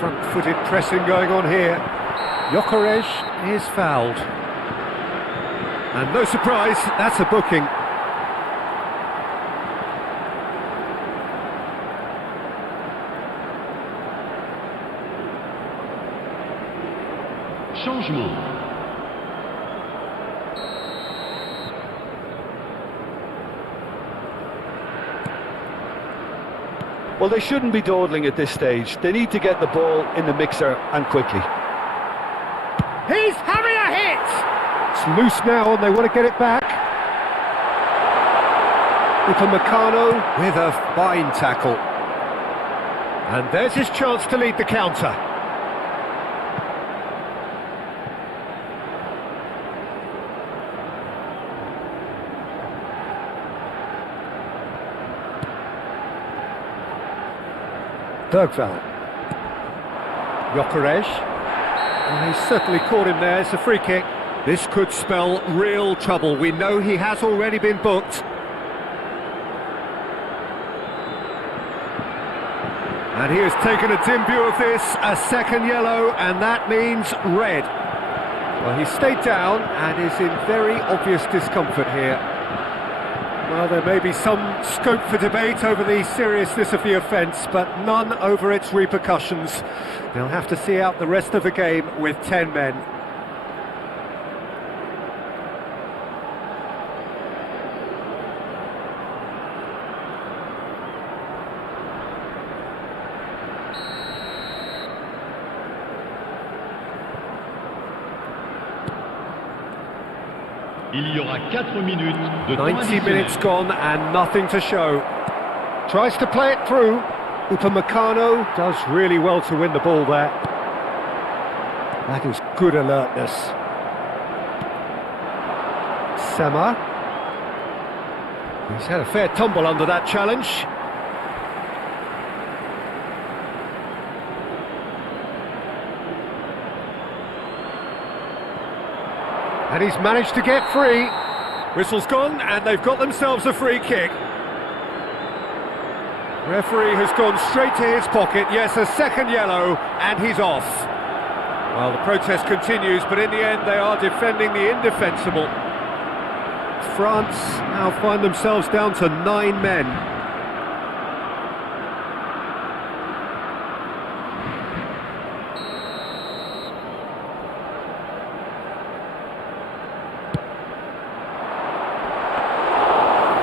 Front-footed pressing going on here. Gyökeres is fouled. And no surprise, that's a booking. Changement. Well, they shouldn't be dawdling at this stage. They need to get the ball in the mixer, and quickly. He's having a hit! It's loose now and they want to get it back. Upamecano with a fine tackle. And there's his chance to lead the counter. Bergvall. Gyökeres. Well, he's certainly caught him there. It's a free kick. This could spell real trouble. We know he has already been booked. And he has taken a dim view of this, a second yellow, and that means red. Well, he stayed down and is in very obvious discomfort here. Well, there may be some scope for debate over the seriousness of the offence, but none over its repercussions. They'll have to see out the rest of the game with 10 men. Il y aura 4 minutes de temps 90 minutes additionnel. gone and nothing to show. Tries to play it through. Upamecano does really well to win the ball there. That is good alertness. Sema. He's had a fair tumble under that challenge. And he's managed to get free. Whistle's gone and they've got themselves a free kick. Referee has gone straight to his pocket. Yes, a second yellow and he's off. Well, the protest continues, but in the end they are defending the indefensible. France now find themselves down to 9 men.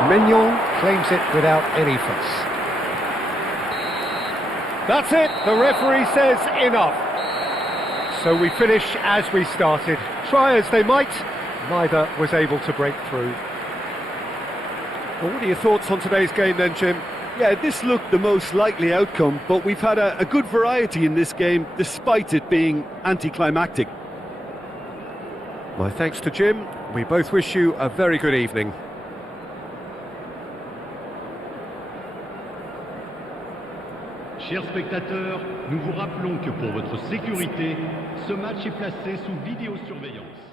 Mignon claims it without any fuss. That's it, the referee says enough. So we finish as we started. Try as they might, neither was able to break through. Well, what are your thoughts on today's game then, Jim? Yeah, this looked the most likely outcome, but we've had a good variety in this game, despite it being anticlimactic. My thanks to Jim. We both wish you a very good evening. Chers spectateurs, nous vous rappelons que pour votre sécurité, ce match est placé sous vidéosurveillance.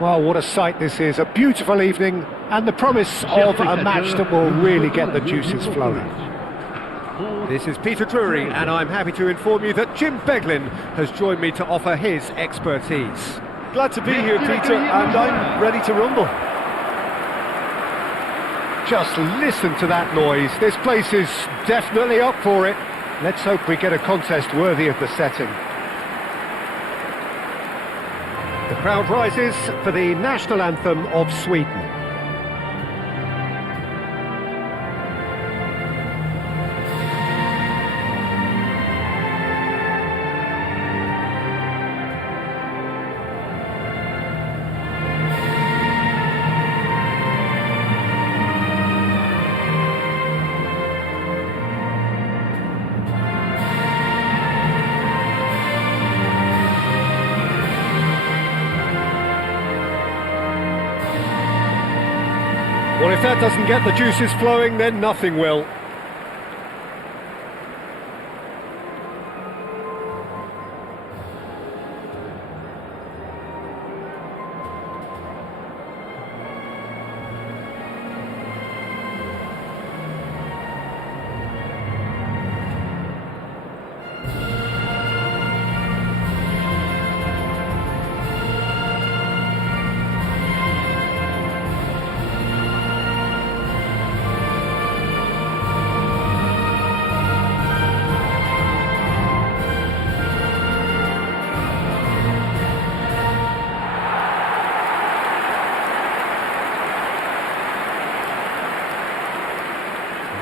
Well, what a sight this is, a beautiful evening and the promise of a match that will really get the juices flowing. This is Peter Drury and I'm happy to inform you that Jim Beglin has joined me to offer his expertise. Glad to be here, Peter, and I'm ready to rumble. Just listen to that noise, this place is definitely up for it. Let's hope we get a contest worthy of the setting. The crowd rises for the national anthem of Sweden. Well, if that doesn't get the juices flowing, then nothing will.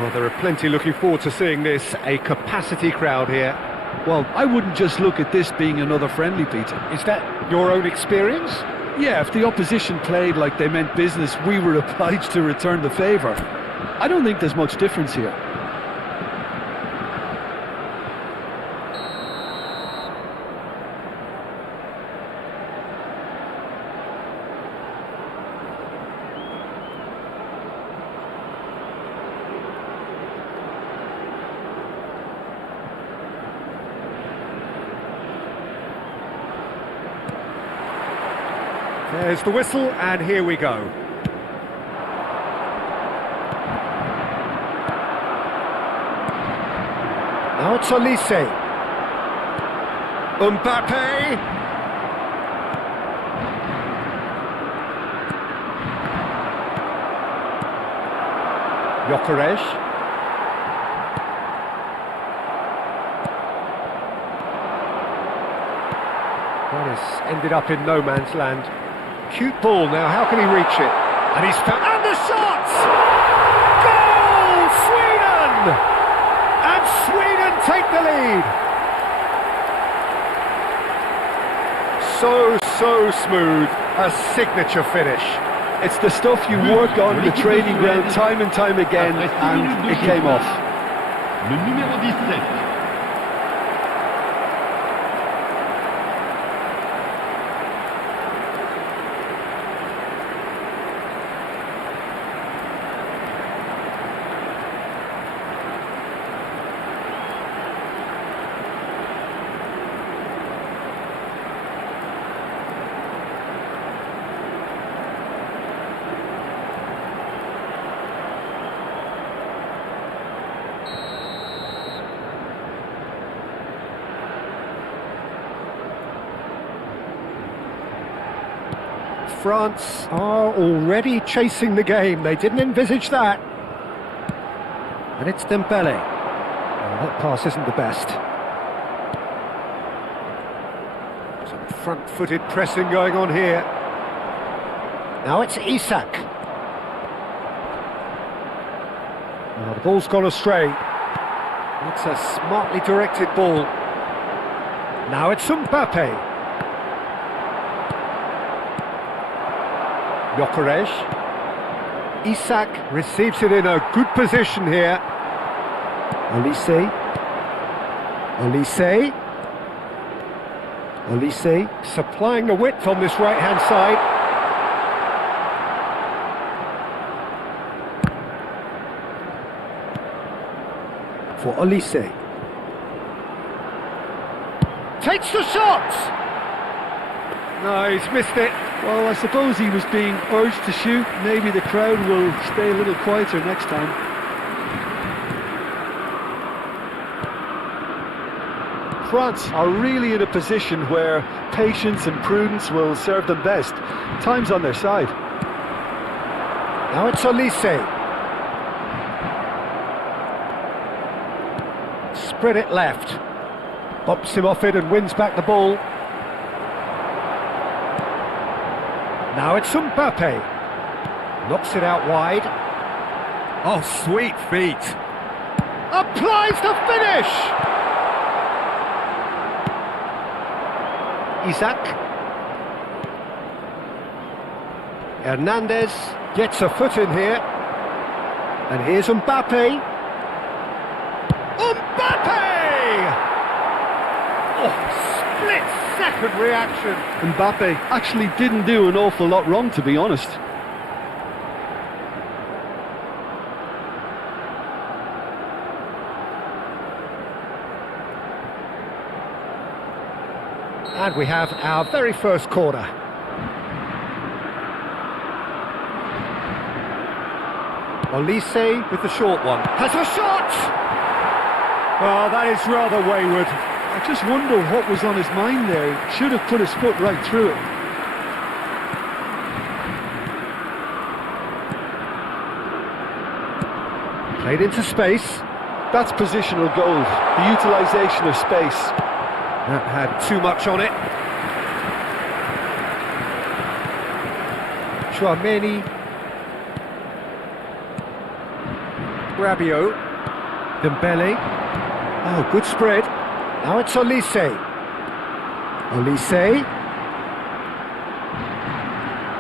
Well, there are plenty looking forward to seeing this. A capacity crowd here. Well, I wouldn't just look at this being another friendly, Peter. Is that your own experience? Yeah, if the opposition played like they meant business, we were obliged to return the favour. I don't think there's much difference here. There's the whistle, and here we go. Now it's Olise. Mbappe. Gyökeres. That has ended up in no man's land. Cute ball now, how can he reach it? And he's found... And the shot! Goal! Sweden! And Sweden take the lead! So smooth. A signature finish. It's the stuff you work on in the training ground time and time again, and it came off. Le numéro 17. France are already chasing the game. They didn't envisage that. And it's Dembele. Oh, that pass isn't the best. Some front-footed pressing going on here. Now it's Isak. Oh, the ball's gone astray. It's a smartly directed ball. Now it's Mbappe. Gyökeres. Isak receives it in a good position here. Olise. Olise. Olise supplying the width on this right-hand side. For Olise. Takes the shot! No, he's missed it. Well, I suppose he was being urged to shoot. Maybe the crowd will stay a little quieter next time. France are really in a position where patience and prudence will serve them best. Time's on their side. Now it's Olise. Spread it left. Bumps him off it and wins back the ball. Now it's Mbappe. Knocks it out wide. Oh, sweet feet. Applies the finish! Isak. Hernandez gets a foot in here. And here's Mbappe. Mbappe! Oh, split-second reaction. Mbappe actually didn't do an awful lot wrong, to be honest. And we have our very first corner. Olise with the short one. Has a shot! Oh, that is rather wayward. I just wonder what was on his mind there. He should have put his foot right through it. Played into space. That's positional gold, the utilisation of space. That had too much on it. Chouameni. Rabiot. Dembele. Oh, good spread. Now it's Olise. Olise.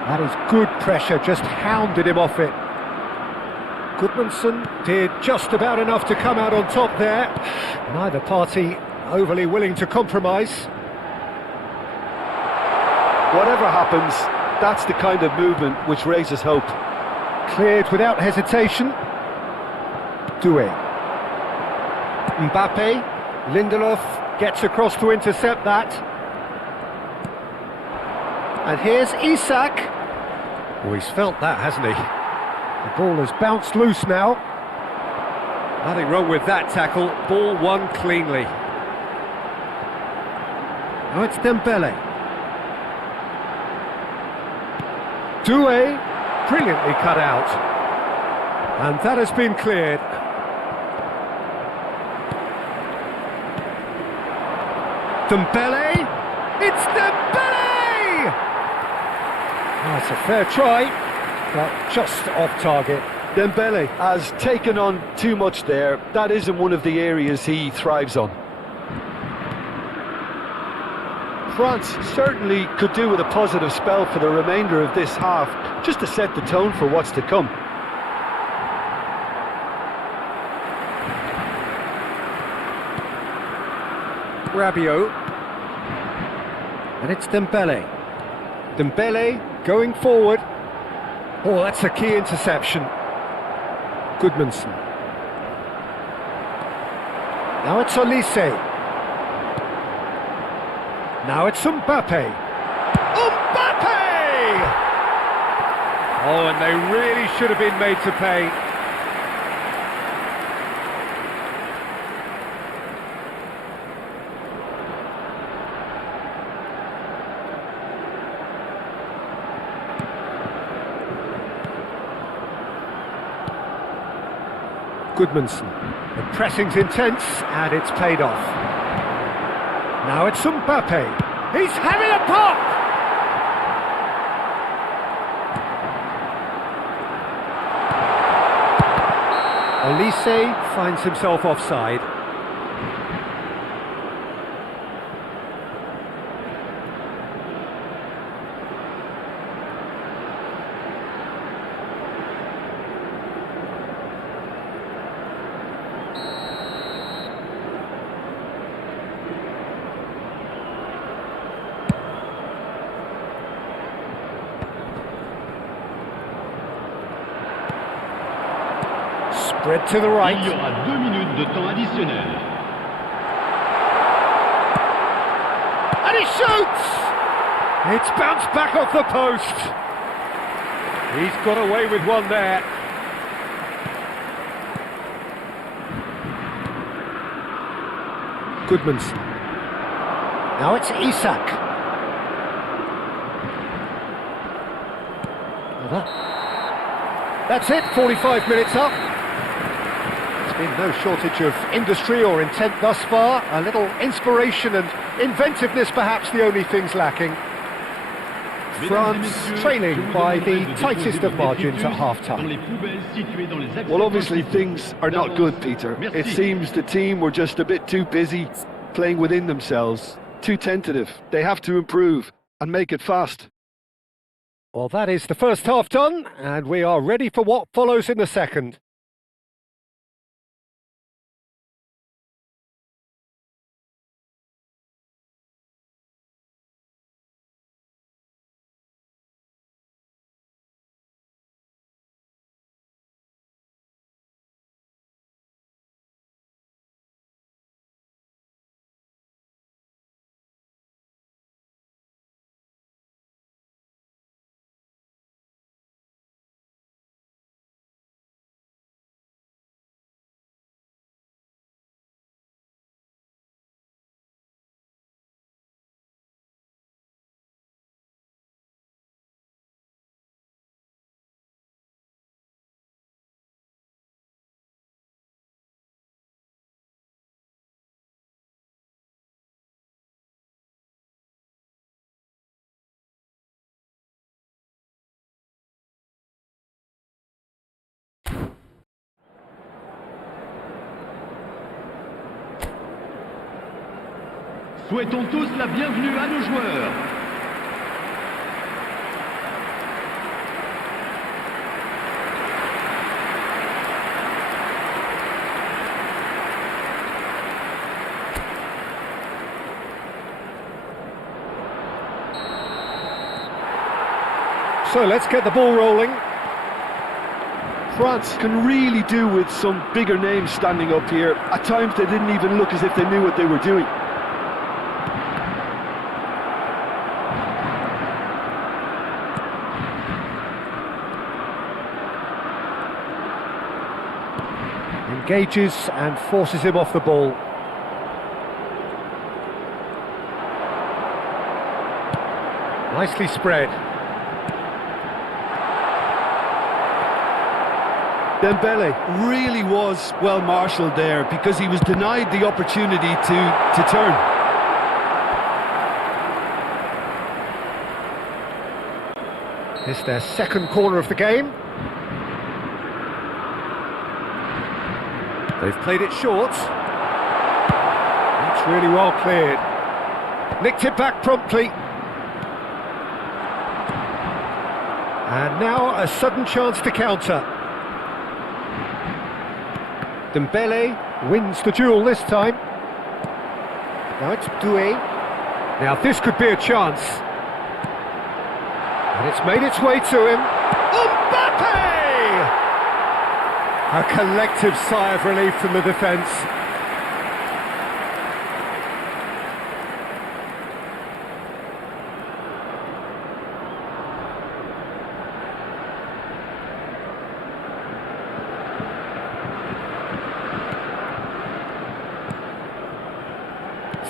That is good pressure, just hounded him off it. Goodmanson did just about enough to come out on top there. Neither party overly willing to compromise. Whatever happens, that's the kind of movement which raises hope. Cleared without hesitation. Doué. Mbappe. Lindelof gets across to intercept that. And here's Isak. Oh, he's felt that, hasn't he? The ball has bounced loose now. Nothing wrong with that tackle. Ball won cleanly. Now it's Dembele. Doué, brilliantly cut out. And that has been cleared. Dembele! It's Dembele! Oh, it's a fair try, but just off target. Dembele has taken on too much there. That isn't one of the areas he thrives on. France certainly could do with a positive spell for the remainder of this half, just to set the tone for what's to come. Rabiot. And it's Dembele. Dembele going forward. Oh, that's a key interception. Goodmanson. Now it's Olise. Now it's Mbappe. Mbappe! Oh, and they really should have been made to pay. Goodmanson. The pressing's intense and it's paid off. Now it's Mbappe. He's having a pop! Olise finds himself offside. Spread to the right. Il y aura 2 minutes de temps additionnel. And he shoots! It's bounced back off the post. He's got away with one there. Goodmanson. Now it's Isak. That's it, 45 minutes up. There's been no shortage of industry or intent thus far. A little inspiration and inventiveness perhaps the only things lacking. France trailing by the tightest of margins at half-time. Well, obviously things are not good, Peter. It seems the team were just a bit too busy playing within themselves, too tentative. They have to improve and make it fast. Well, that is the first half done, and we are ready for what follows in the second. Souhaitons tous la bienvenue à nos joueurs. So let's get the ball rolling. France can really do with some bigger names standing up here. At times they didn't even look as if they knew what they were doing. Engages and forces him off the ball. Nicely spread. Dembele really was well marshalled there because he was denied the opportunity to turn. It's their second corner of the game. They've played it short. That's really well cleared. Nicked it back promptly. And now a sudden chance to counter. Dembele wins the duel this time. Now it's Doué. Now this could be a chance. And it's made its way to him. Mbappe! A collective sigh of relief from the defence.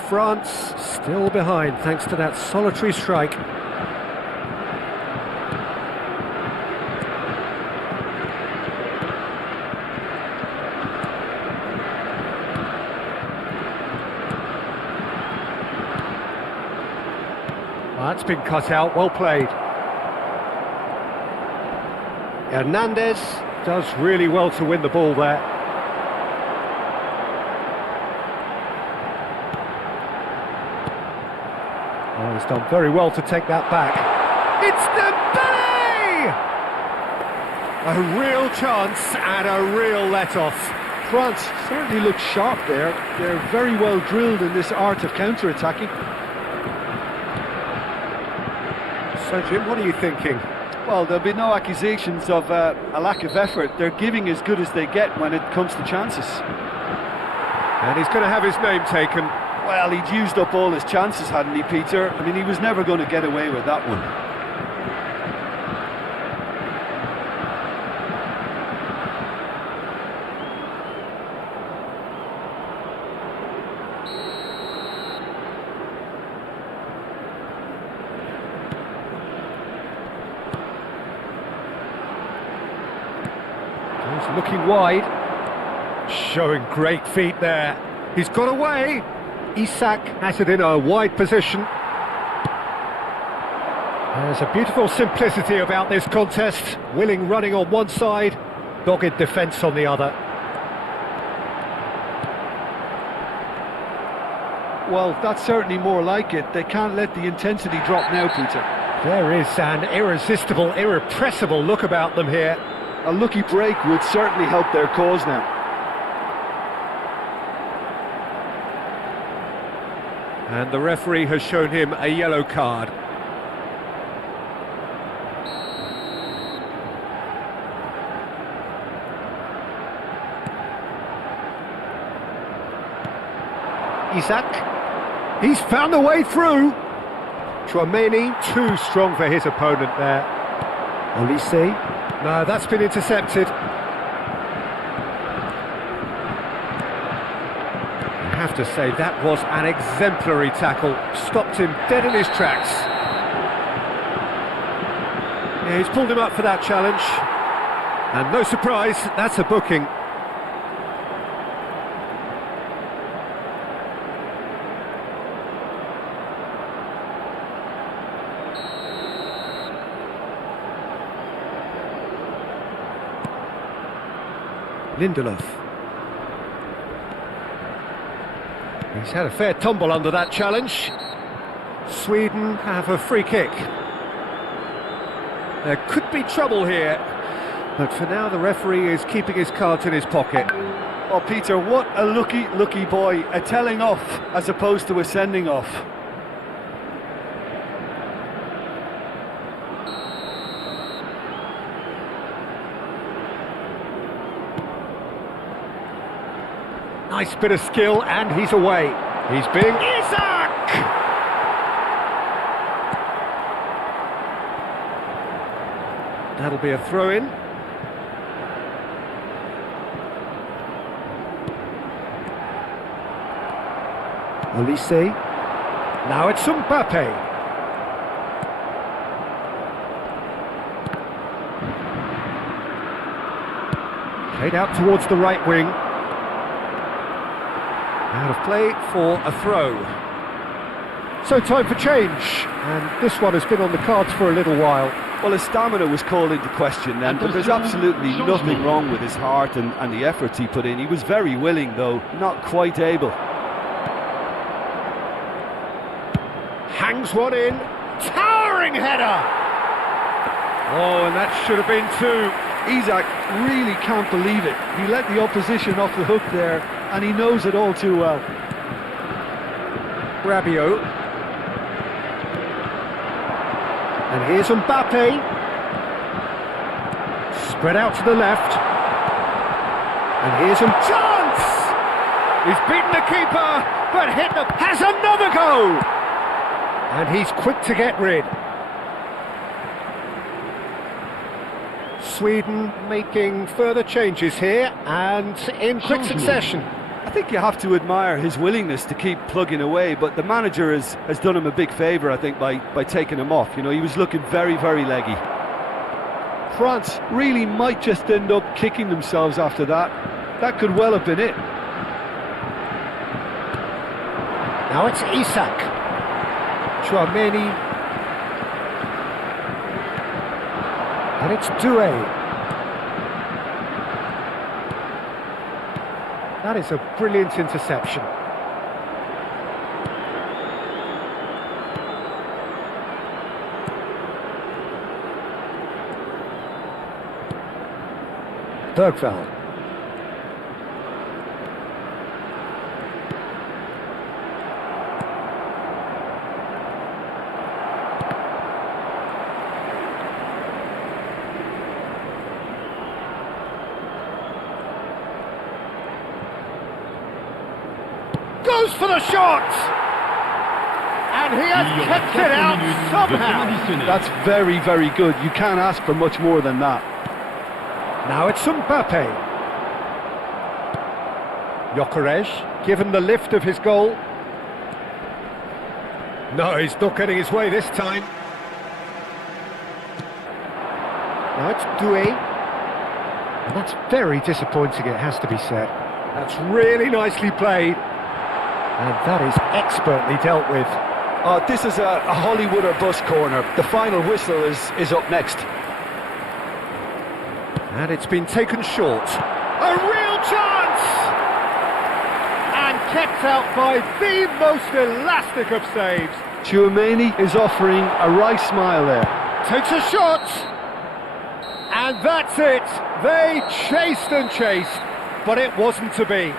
France still behind thanks to that solitary strike. That's been cut out, well played. Hernandez does really well to win the ball there. Oh, he's done very well to take that back. It's Dembele! A real chance and a real let-off. France certainly look sharp there. They're very well drilled in this art of counter-attacking. So, Jim, what are you thinking? Well, there'll be no accusations of a lack of effort. They're giving as good as they get when it comes to chances. And he's going to have his name taken. Well, he'd used up all his chances, hadn't he, Peter? I mean, he was never going to get away with that one. He's looking wide. Showing great feet there. He's got away. Isak has it in a wide position. There's a beautiful simplicity about this contest. Willing running on one side, dogged defence on the other. Well, that's certainly more like it. They can't let the intensity drop now, Peter. There is an irresistible, irrepressible look about them here. A lucky break would certainly help their cause now. And the referee has shown him a yellow card. Isak, he's found a way through. Chouameni, too strong for his opponent there. Olise, no, that's been intercepted. I have to say, that was an exemplary tackle. Stopped him dead in his tracks. Yeah, he's pulled him up for that challenge. And no surprise, that's a booking. Lindelof. He He's had a fair tumble under that challenge. Sweden have a free kick. There could be trouble here, but for now the referee is keeping his cards in his pocket. Oh, Peter, what a lucky boy. A telling off as opposed to a sending off. Nice bit of skill, and he's away. He's being... Isak! That'll be a throw-in. Olise. Now it's Mbappe. Played out towards the right wing. Out of play for a throw. So time for change, and this one has been on the cards for a little while. Well, his stamina was called into question then, but there's absolutely nothing wrong with his heart and the efforts he put in. He was very willing, though, not quite able. Hangs one in, towering header! Oh, and that should have been two. Isak really can't believe it. He let the opposition off the hook there, and he knows it all too well. Rabiot. And here's Mbappe. Spread out to the left. And here's a chance! He's beaten the keeper, but has another go! And he's quick to get rid. Sweden making further changes here, and in quick succession. I think you have to admire his willingness to keep plugging away, but the manager has done him a big favour, I think, by taking him off. You know, he was looking very leggy. France really might just end up kicking themselves after that. That could well have been it. Now it's Isak. Chouameni. And it's Doué. That is a brilliant interception. Bergveld. Goes for the shot! And he has kept it out somehow. That's very good. You can't ask for much more than that. Now it's Mbappe. Gyökeres, given the lift of his goal. No, he's not getting his way this time. Now it's Doué. And that's very disappointing, it has to be said. That's really nicely played. And that is expertly dealt with. This is a Hollywood or bust corner. The final whistle is up next. And it's been taken short. A real chance! And kept out by the most elastic of saves. Chouameni is offering a right smile there. Takes a shot! And that's it! They chased and chased, but it wasn't to be.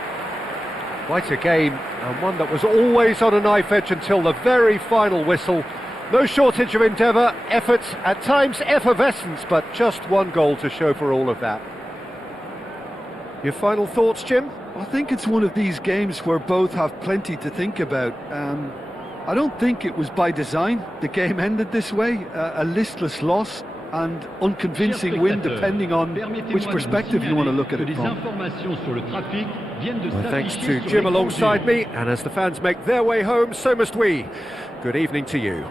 Quite a game, and one that was always on a knife edge until the very final whistle. No shortage of endeavour, effort, at times effervescence, but just one goal to show for all of that. Your final thoughts, Jim? I think it's one of these games where both have plenty to think about. I don't think it was by design the game ended this way, a listless loss and unconvincing win, depending on which perspective you want to look at it from. Well, thanks to Jim alongside me, and as the fans make their way home, so must we. Good evening to you.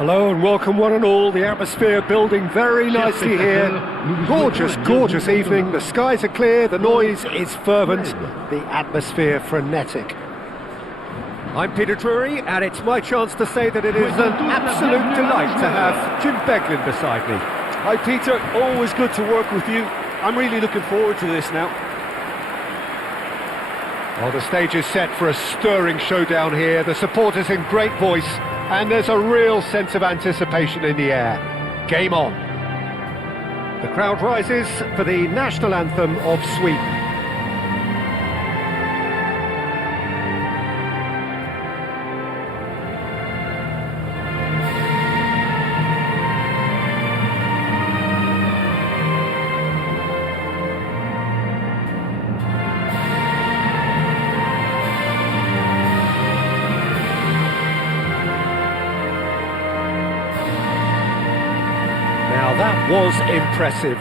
Hello and welcome one and all. The atmosphere building very nicely here. Gorgeous, gorgeous evening. The skies are clear, the noise is fervent, the atmosphere frenetic. I'm Peter Drury, and it's my chance to say that it is an absolute delight to have Jim Beglin beside me. Hi Peter, always good to work with you. I'm really looking forward to this now. Well, the stage is set for a stirring showdown here. The supporters in great voice, and there's a real sense of anticipation in the air. Game on. The crowd rises for the national anthem of Sweden. Now that was impressive.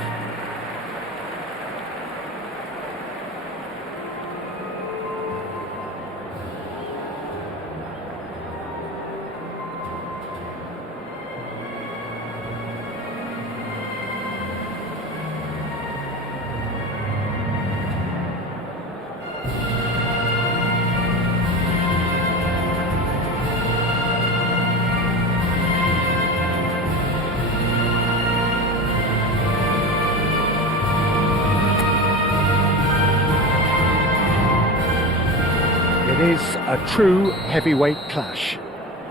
It is a true heavyweight clash.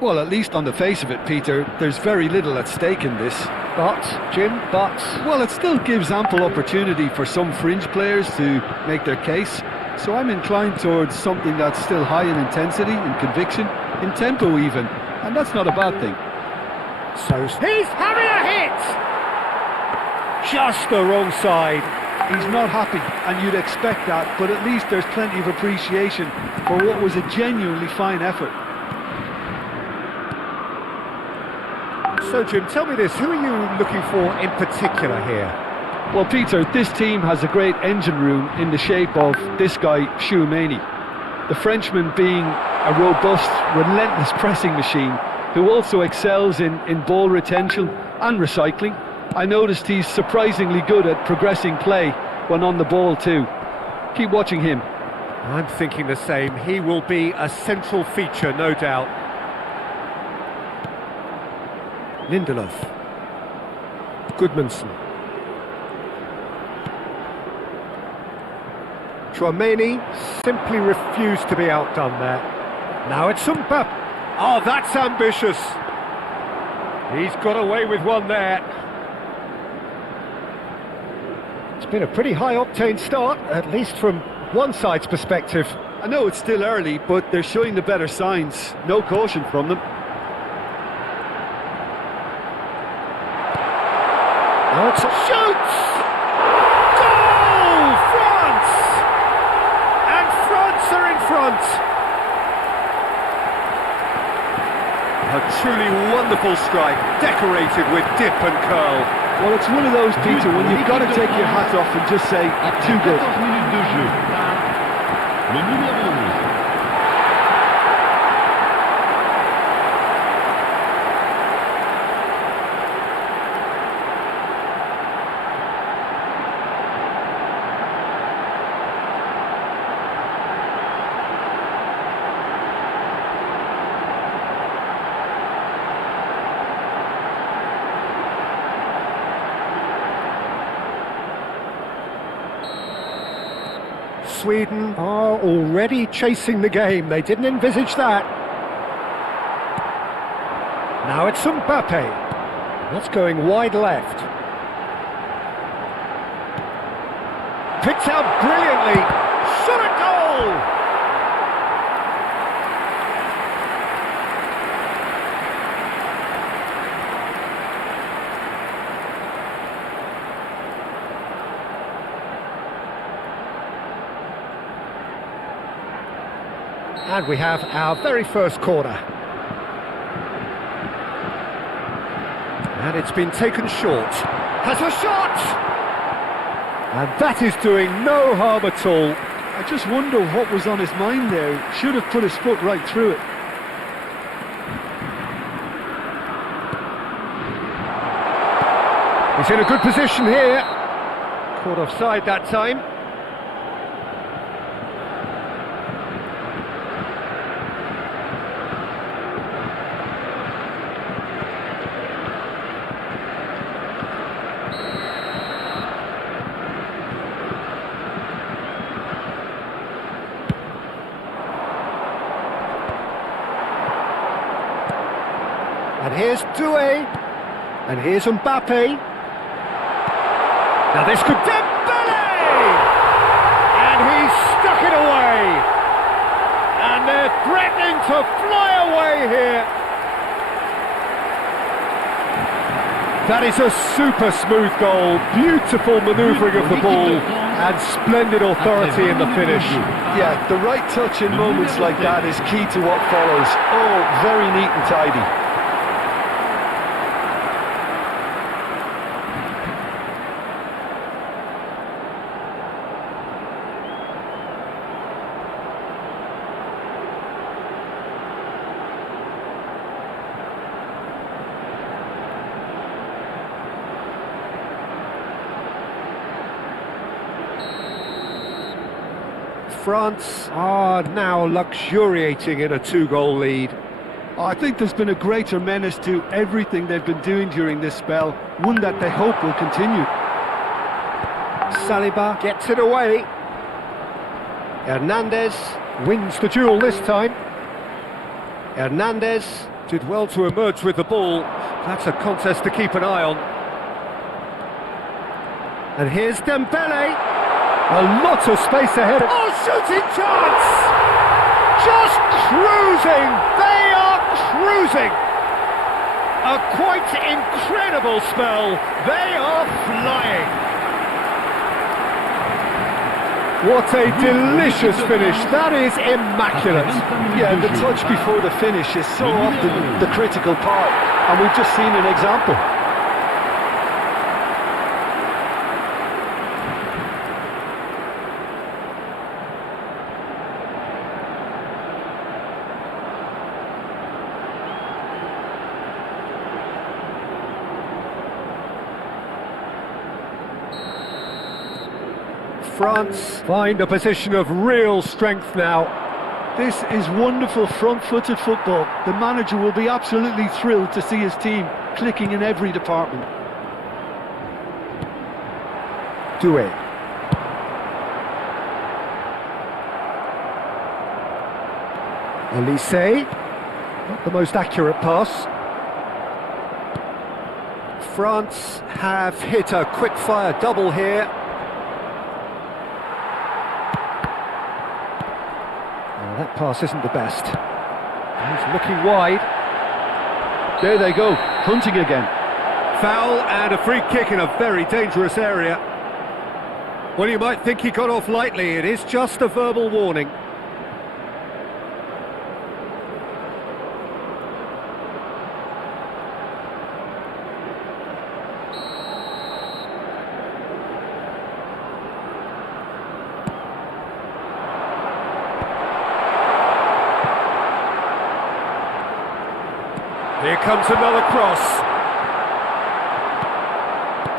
Well, at least on the face of it, Peter, there's very little at stake in this. But, Jim, Well, it still gives ample opportunity for some fringe players to make their case. So I'm inclined towards something that's still high in intensity, in conviction, in tempo even. And that's not a bad thing. so he's having a hit! Just the wrong side. He's not happy, and you'd expect that, but at least there's plenty of appreciation for what was a genuinely fine effort. So, Jim, tell me this, who are you looking for in particular here? Well, Peter, this team has a great engine room in the shape of this guy, Tchouaméni. The Frenchman being a robust, relentless pressing machine who also excels in ball retention and recycling. I noticed he's surprisingly good at progressing play when on the ball too. Keep watching him. I'm thinking the same. He will be a central feature, no doubt. Lindelof. Goodmanson. Tchouaméni simply refused to be outdone there. Now it's Mbappé. Oh, that's ambitious. He's got away with one there. It's been a pretty high-octane start, at least from one side's perspective. I know it's still early, but they're showing the better signs. No caution from them. Now it's shoots! Goal! France! And France are in front! A truly wonderful strike, decorated with dip and curl. Well, it's one of those, Peter, when you've got to take your hat off and just say, too good. 14 minutes de jeu. Le numéro 11. Sweden are already chasing the game. They didn't envisage that. Now it's Mbappé. That's going wide left. Picked out brilliantly. Shot a goal! And we have our very first corner. And it's been taken short. Has a shot! And that is doing no harm at all. I just wonder what was on his mind there. Should have put his foot right through it. He's in a good position here. Caught offside that time. And here's Doué. And here's Mbappe. Now this could Dembele! And he's stuck it away. And they're threatening to fly away here. That is a super smooth goal. Beautiful manoeuvring of the ball and splendid authority in the finish. Yeah, the right touch in moments like that is key to what follows. Oh, very neat and tidy. France are now luxuriating in a two-goal lead. I think there's been a greater menace to everything they've been doing during this spell, one that they hope will continue. Saliba gets it away. Hernandez wins the duel this time. Hernandez did well to emerge with the ball. That's a contest to keep an eye on. And here's Dembele. A lot of space ahead. Oh, shooting chance! Just cruising! They are cruising! A quite incredible spell. They are flying. What a delicious finish. That is immaculate. Yeah, the touch before the finish is so often the critical part, and we've just seen an example. France find a position of real strength now. This is wonderful front-footed football. The manager will be absolutely thrilled to see his team clicking in every department. Doué. Olise. Not the most accurate pass. France have hit a quick-fire double here. That pass isn't the best. He's looking wide. There they go, hunting again. Foul and a free kick in a very dangerous area. Well, you might think he got off lightly. It is just a verbal warning. Here comes another cross.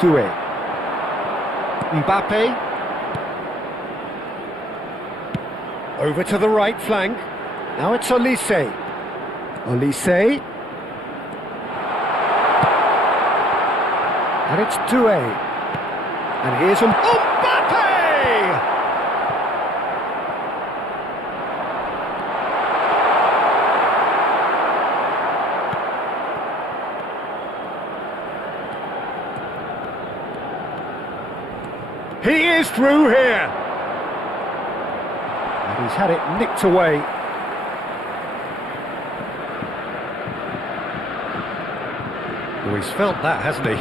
Doué. Mbappe. Over to the right flank. Now it's Olise. Olise. And it's Doué. And here's Mbappe! He is through here. And he's had it nicked away. Oh, he's felt that, hasn't he?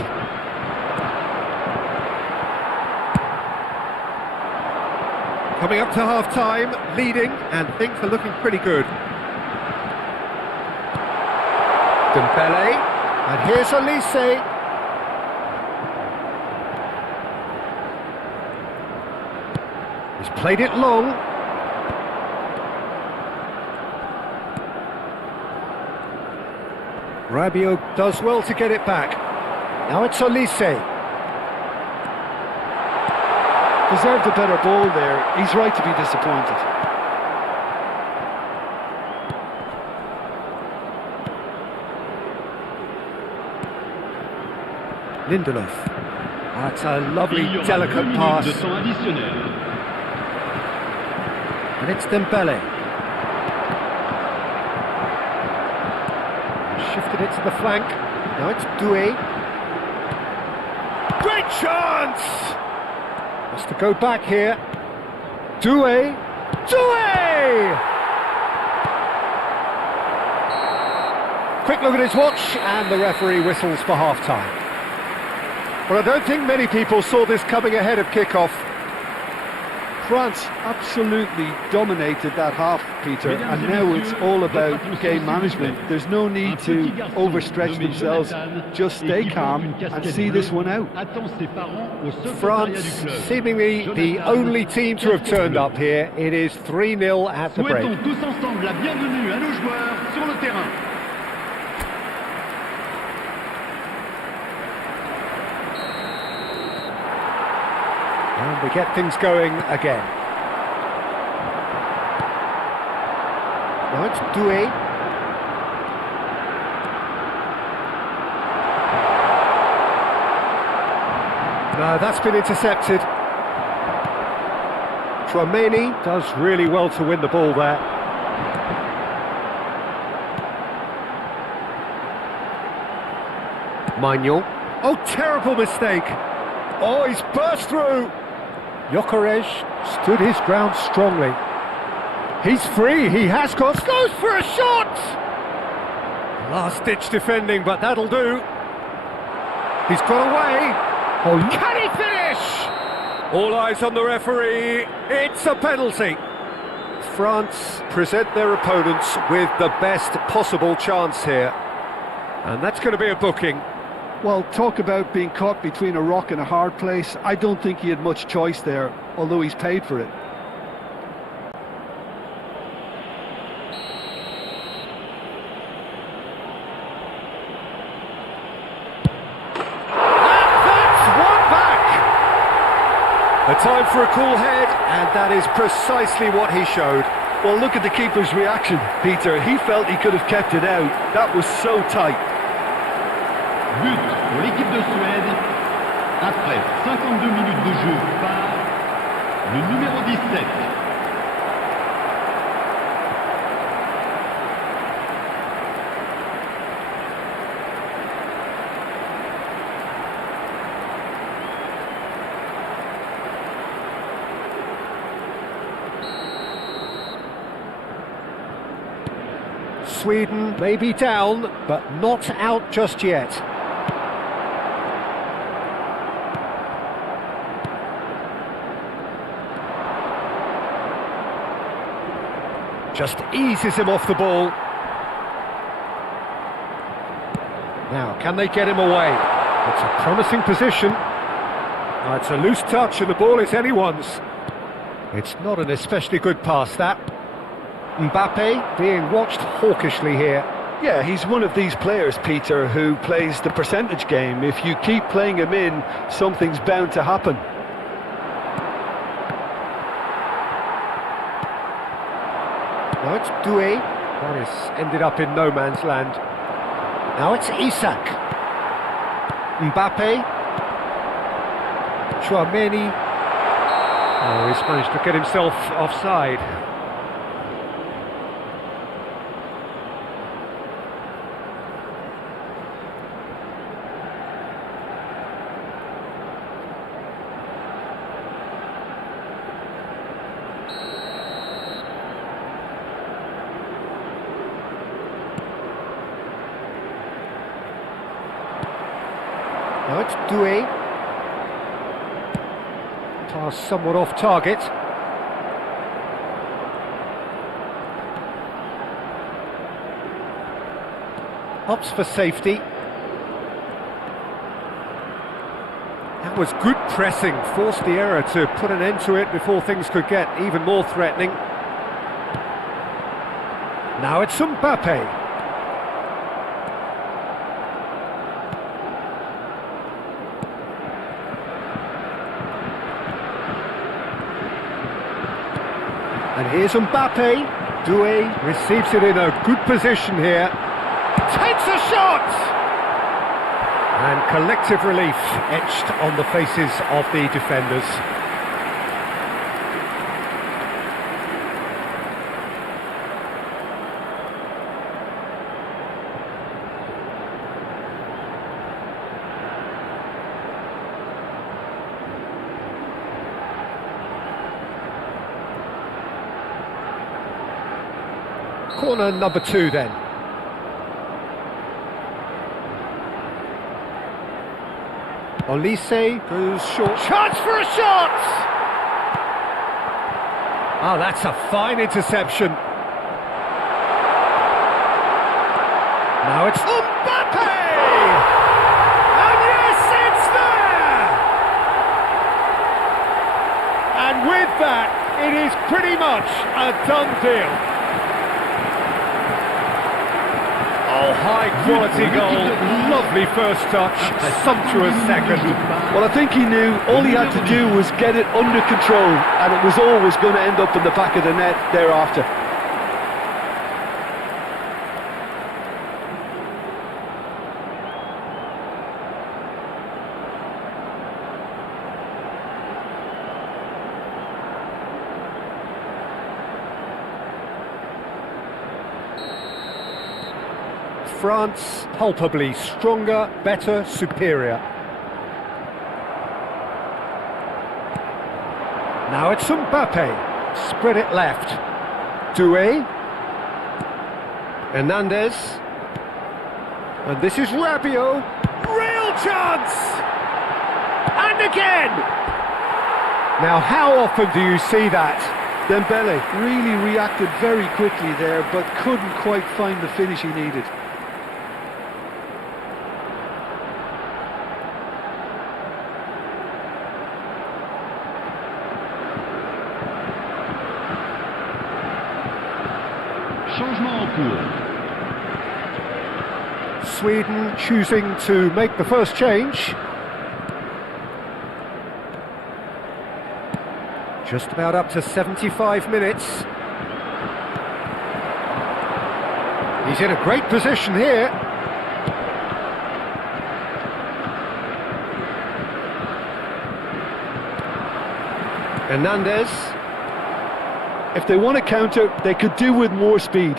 Coming up to half-time, leading, and things are looking pretty good. Dembele, and here's Olise. He's played it long. Rabiot does well to get it back. Now it's Olise. Deserved a better ball there. He's right to be disappointed. Lindelof. That's a lovely, Il y aura 2 delicate minutes pass. de temps additionnel. And it's Dembele. Shifted it to the flank. Now it's Doué. Great chance! Has to go back here. Doué. Doué! Quick look at his watch, and the referee whistles for half-time. Well, I don't think many people saw this coming ahead of kick-off. France absolutely dominated that half, Peter, and now it's all about game management. There's no need to overstretch themselves. Just stay calm and see this one out. France, seemingly the only team to have turned up here. It is 3-0 at the break. Souhaitons tous ensemble la bienvenue à nos joueurs sur le terrain. And we get things going again. Now it's Doué. No, that's been intercepted. Chouameni does really well to win the ball there. Maignan. Oh, terrible mistake. Oh, he's burst through. Gyökeres stood his ground strongly. He's free, he has got, goes for a shot! Last-ditch defending, but that'll do. He's got away. Oh, can he finish? All eyes on the referee. It's a penalty. France present their opponents with the best possible chance here. And that's going to be a booking. Well, talk about being caught between a rock and a hard place. I don't think he had much choice there, although he's paid for it. A time for a cool head, and that is precisely what he showed. Well, look at the keeper's reaction, Peter. He felt he could have kept it out. That was so tight. But pour l'équipe de Suède, après 52 minutes de jeu par le numéro 17. Sweden may be down, but not out just yet. Just eases him off the ball. Now, can they get him away? It's a promising position. It's a loose touch and the ball is anyone's. It's not an especially good pass, that. Mbappe being watched hawkishly here. Yeah, he's one of these players, Peter, who plays the percentage game. If you keep playing him in, something's bound to happen. Now it's Doué. That has ended up in no man's land. Now it's Isak. Mbappe. Chouameni. Oh, he's managed to get himself offside. Now it's Doué. Pass somewhat off target. Opts for safety. That was good pressing, forced the error to put an end to it before things could get even more threatening. Now it's Mbappe. And here's Mbappe. Doué receives it in a good position here. Takes a shot! And collective relief etched on the faces of the defenders. Corner number 2 then. Olise goes short. Chance for a shot! Oh, that's a fine interception. Now it's Mbappe! And yes, it's there! And with that, it is pretty much a done deal. Oh, high-quality goal, lovely first touch, sumptuous second. Well, I think he knew all he had to do was get it under control, and it was always going to end up in the back of the net thereafter. France palpably stronger, better, superior. Now it's Mbappe, spread it left. Doué. Hernandez. And this is Rabiot. Real chance! And again! Now how often do you see that? Dembele really reacted very quickly there, but couldn't quite find the finish he needed. Changement en cours. Sweden choosing to make the first change. Just about up to 75 minutes. He's in a great position here. Hernandez. If they want to counter, they could do with more speed.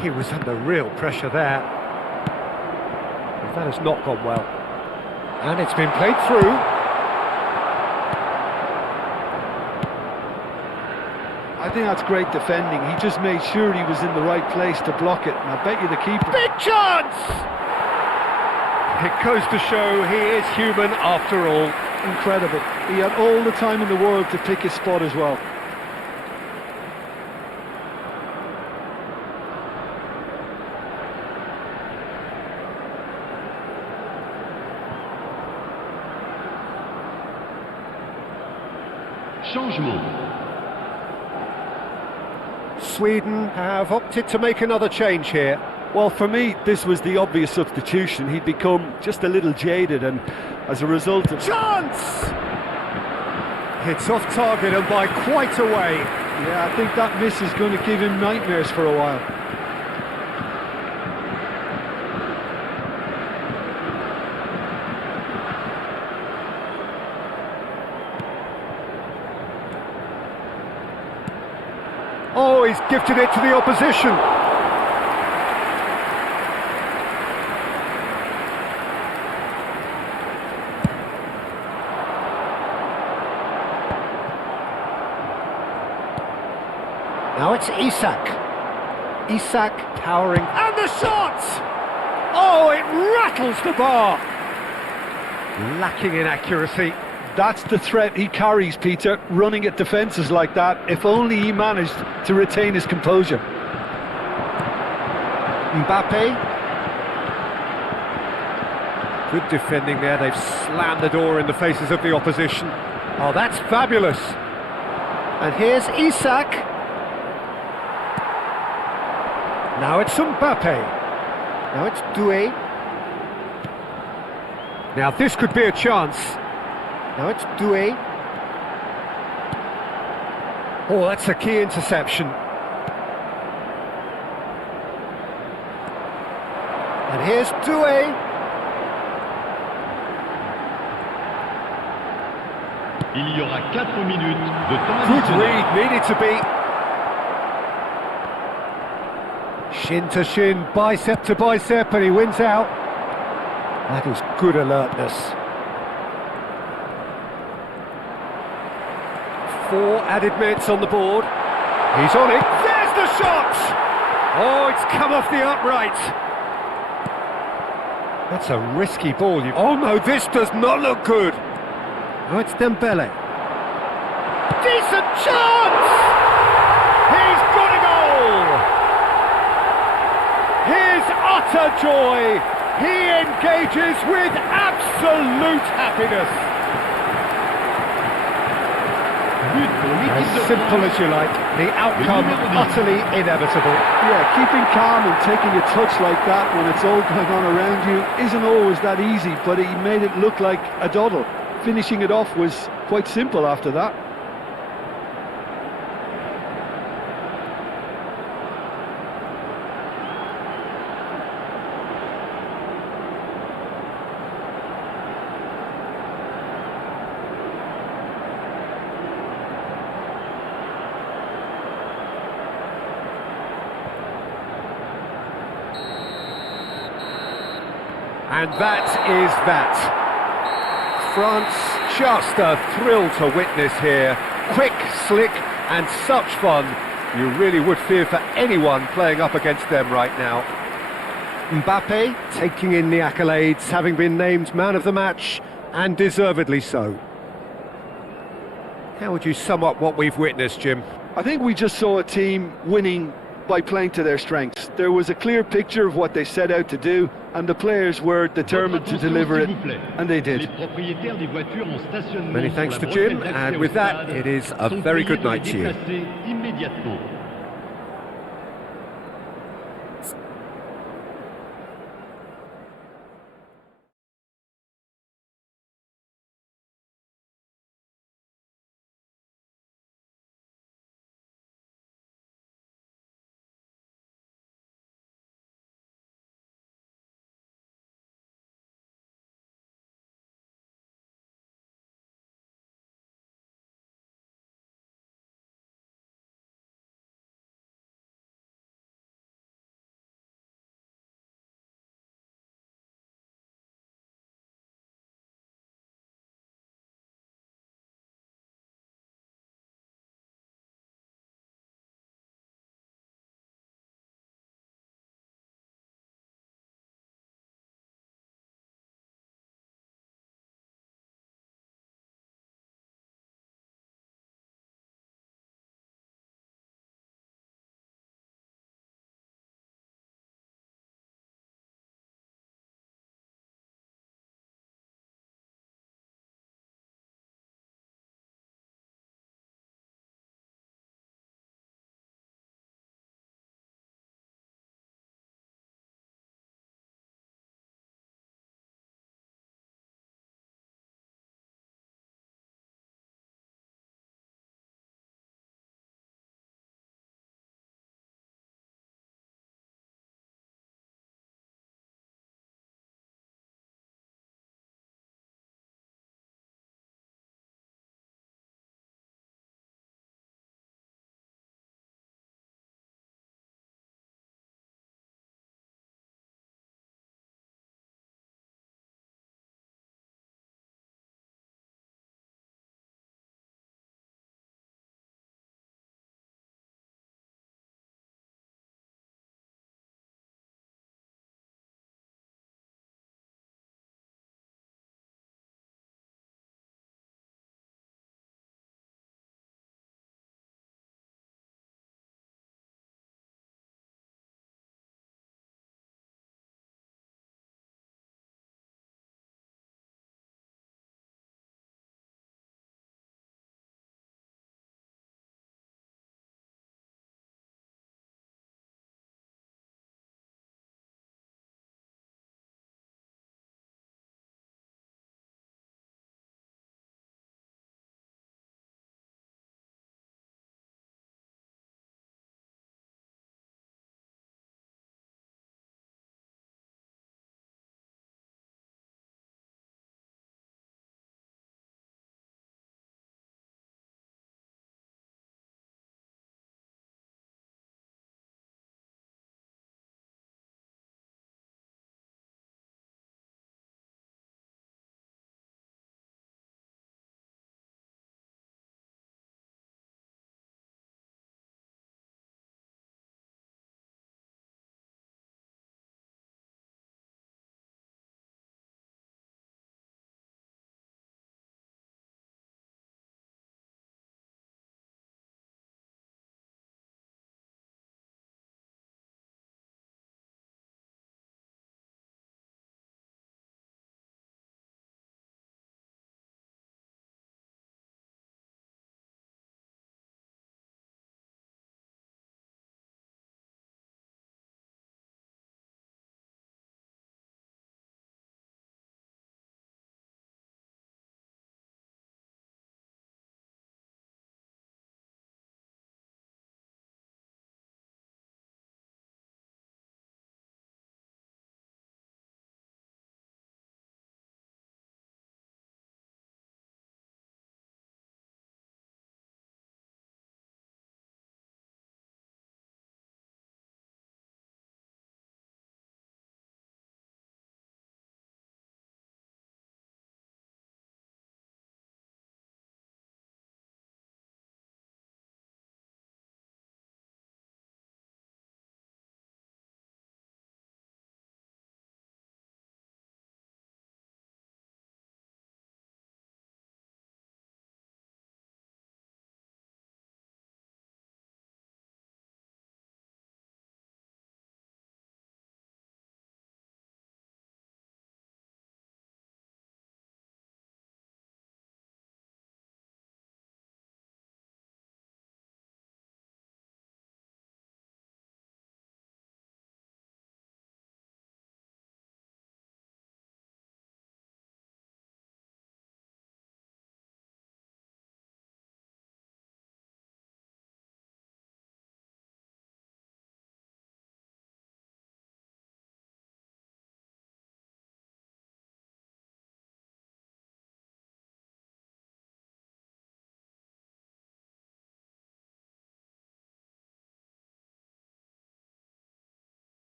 He was under real pressure there. But that has not gone well. And it's been played through. I think that's great defending. He just made sure he was in the right place to block it. And I bet you the keeper... Big chance! It goes to show he is human after all. Incredible. He had all the time in the world to pick his spot as well. Changement. Sweden have opted to make another change here. Well, for me, this was the obvious substitution. He'd become just a little jaded, and as a result of... Chance! It's off target and by quite a way. Yeah, I think that miss is going to give him nightmares for a while. Oh, he's gifted it to the opposition. Now it's Isak. Isak powering. And the shot! Oh, it rattles the bar. Lacking in accuracy. That's the threat he carries, Peter, running at defences like that, if only he managed to retain his composure. Mbappe. Good defending there, they've slammed the door in the faces of the opposition. Oh, that's fabulous. And here's Isak. Now it's Mbappe. Now it's Doué. Now this could be a chance. Now it's Doué. Oh, that's a key interception. And here's Doué. Il y aura 4 minutes de temps Good additionnel. read, needed to be. Shin to shin, bicep to bicep, and he wins out. That is good alertness. 4 added minutes on the board. He's on it. There's the shot! Oh, it's come off the upright. That's a risky ball. Oh no, this does not look good. Oh, it's Dembele. Decent chance! He's got a goal! His utter joy. He engages with absolute happiness. But pour l'équipe As de simple France. as you like, the outcome utterly inevitable. Yeah, keeping calm and taking a touch like that when it's all going on around you isn't always that easy, but he made it look like a doddle. Finishing it off was quite simple after that. And that is that. France, just a thrill to witness here. Quick, slick, and such fun. You really would fear for anyone playing up against them right now. Mbappe taking in the accolades, having been named man of the match, and deservedly so. How would you sum up what we've witnessed, Jim? I think we just saw a team winning by playing to their strengths. There was a clear picture of what they set out to do, and the players were determined to deliver it, and they did. Les propriétaires des voitures en stationnement Many sur thanks la to brochette Jim, d'accès and au with that, stade it is a sont very priés good de les night to you. déplacer immédiatement.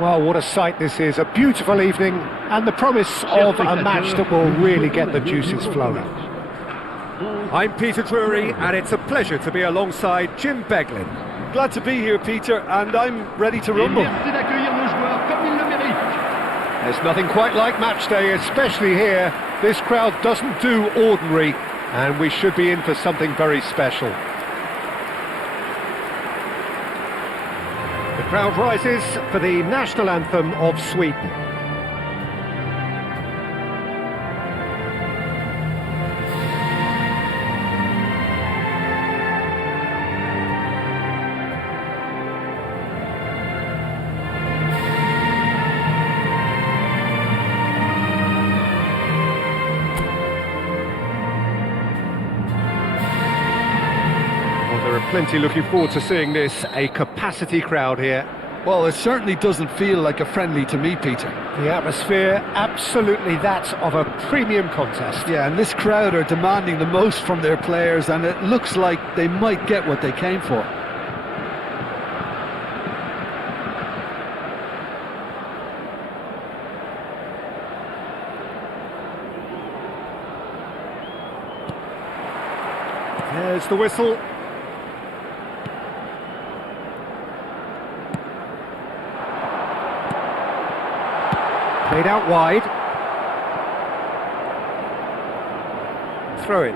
Well, what a sight this is, a beautiful evening and the promise of a match that will really get the juices flowing. I'm Peter Drury and it's a pleasure to be alongside Jim Beglin. Glad to be here, Peter, and I'm ready to rumble. Merci d'accueillir nos joueurs comme ils le méritent. There's nothing quite like match day, especially here. This crowd doesn't do ordinary and we should be in for something very special. The crowd rises for the national anthem of Sweden. Plenty looking forward to seeing this, a capacity crowd here. Well, it certainly doesn't feel like a friendly to me, Peter. The atmosphere, absolutely that of a premium contest. Yeah, and this crowd are demanding the most from their players, and it looks like they might get what they came for. There's the whistle. Played out wide. Throw in.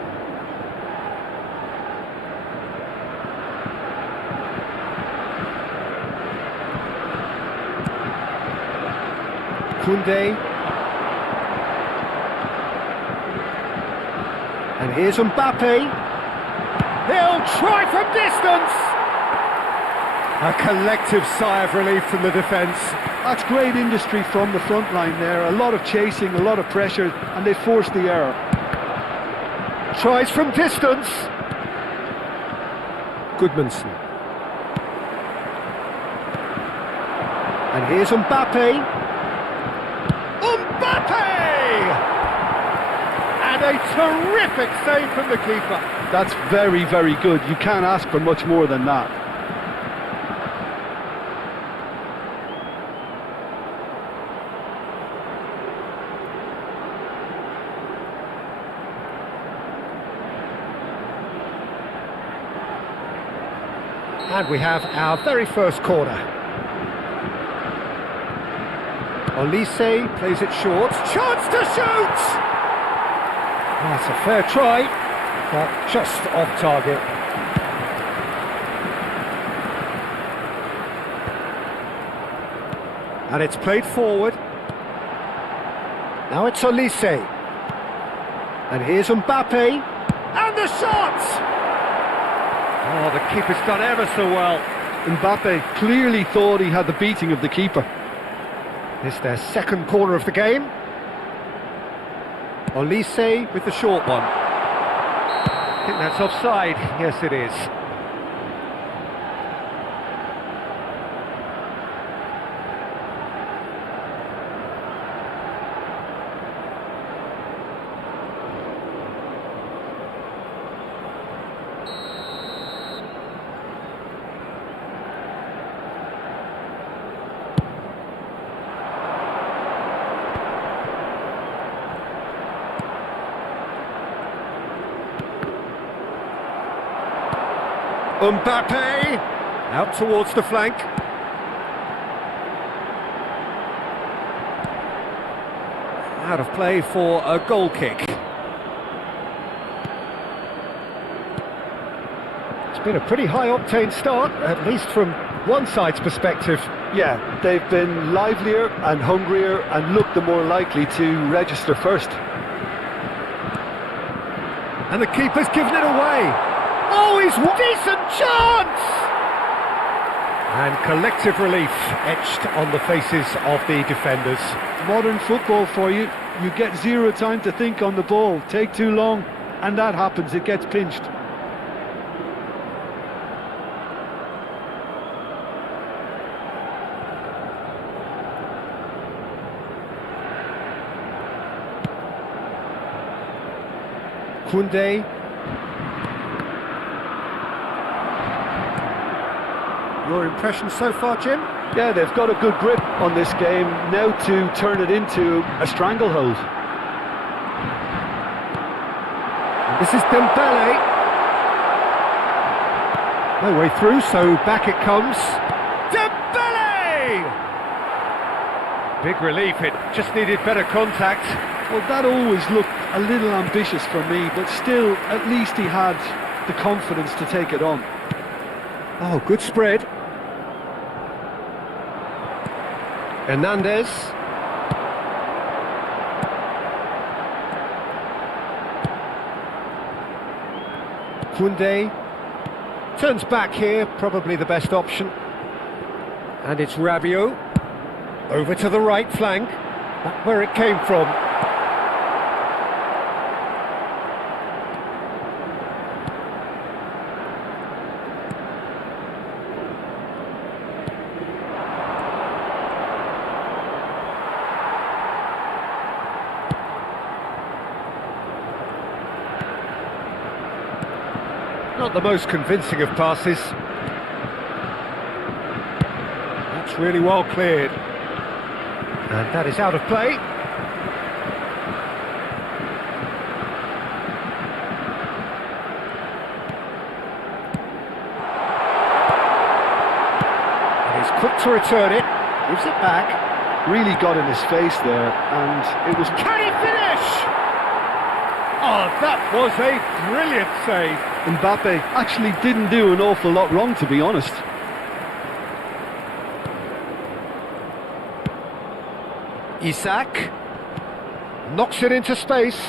Koundé. And here's Mbappe. He'll try from distance. A collective sigh of relief from the defence. That's great industry from the front line there. A lot of chasing, a lot of pressure, and they forced the error. Tries from distance. Goodmanson. And here's Mbappe. Mbappe! And a terrific save from the keeper. That's very, very good. You can't ask for much more than that. And we have our very first corner. Olise plays it short. Chance to shoot! That's a fair try, but just off target. And it's played forward. Now it's Olise. And here's Mbappe. And the shot! Oh, the keeper's done ever so well. Mbappe clearly thought he had the beating of the keeper. It's their second corner of the game. Olise with the short one. I think that's offside. Yes, it is. Mbappe out towards the flank. Out of play for a goal kick. It's been a pretty high-octane start, at least from one side's perspective. Yeah, they've been livelier and hungrier and looked the more likely to register first. And the keeper's given it away. Oh, he's decent chance! And collective relief etched on the faces of the defenders. Modern football for you. You get zero time to think on the ball. Take too long, and that happens. It gets pinched. Koundé. Your impression so far, Jim? Yeah, they've got a good grip on this game, now to turn it into a stranglehold. This is Dembele. No way through, so back it comes. Dembele! Big relief, it just needed better contact. Well, that always looked a little ambitious for me, but still, at least he had the confidence to take it on. Oh, good spread. Hernandez. Koundé turns back here, probably the best option. And it's Rabiot. Over to the right flank. Back where it came from. Not the most convincing of passes. That's really well cleared. And that is out of play. And he's quick to return it. Gives it back. Really got in his face there, and it was... Can he finish? Oh, that was a brilliant save. Mbappe actually didn't do an awful lot wrong, to be honest. Isak knocks it into space.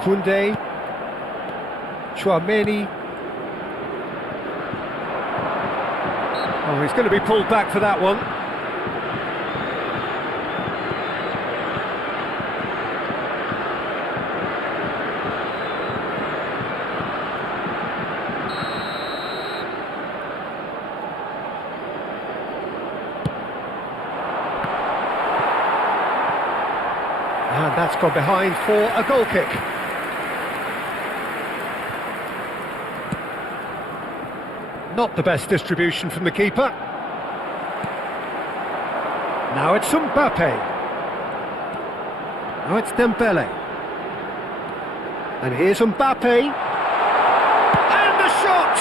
Koundé, Chouameni. Oh, he's going to be pulled back for that one. And that's gone behind for a goal kick. Not the best distribution from the keeper. Now it's Mbappe. Now it's Dembele. And here's Mbappe. And the shot!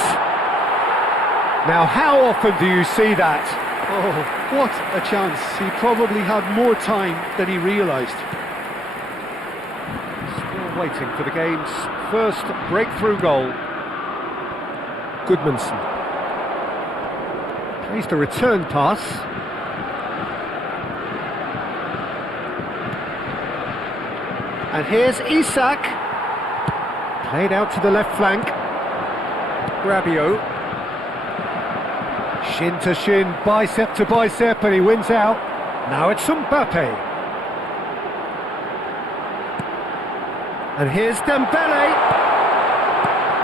Now how often do you see that? Oh, what a chance. He probably had more time than he realised. Waiting for the game's first breakthrough goal. Goodmanson plays the return pass. And here's Isak. Played out to the left flank. Rabiot. Shin to shin, bicep to bicep, and he wins out. Now it's Mbappe. And here's Dembele.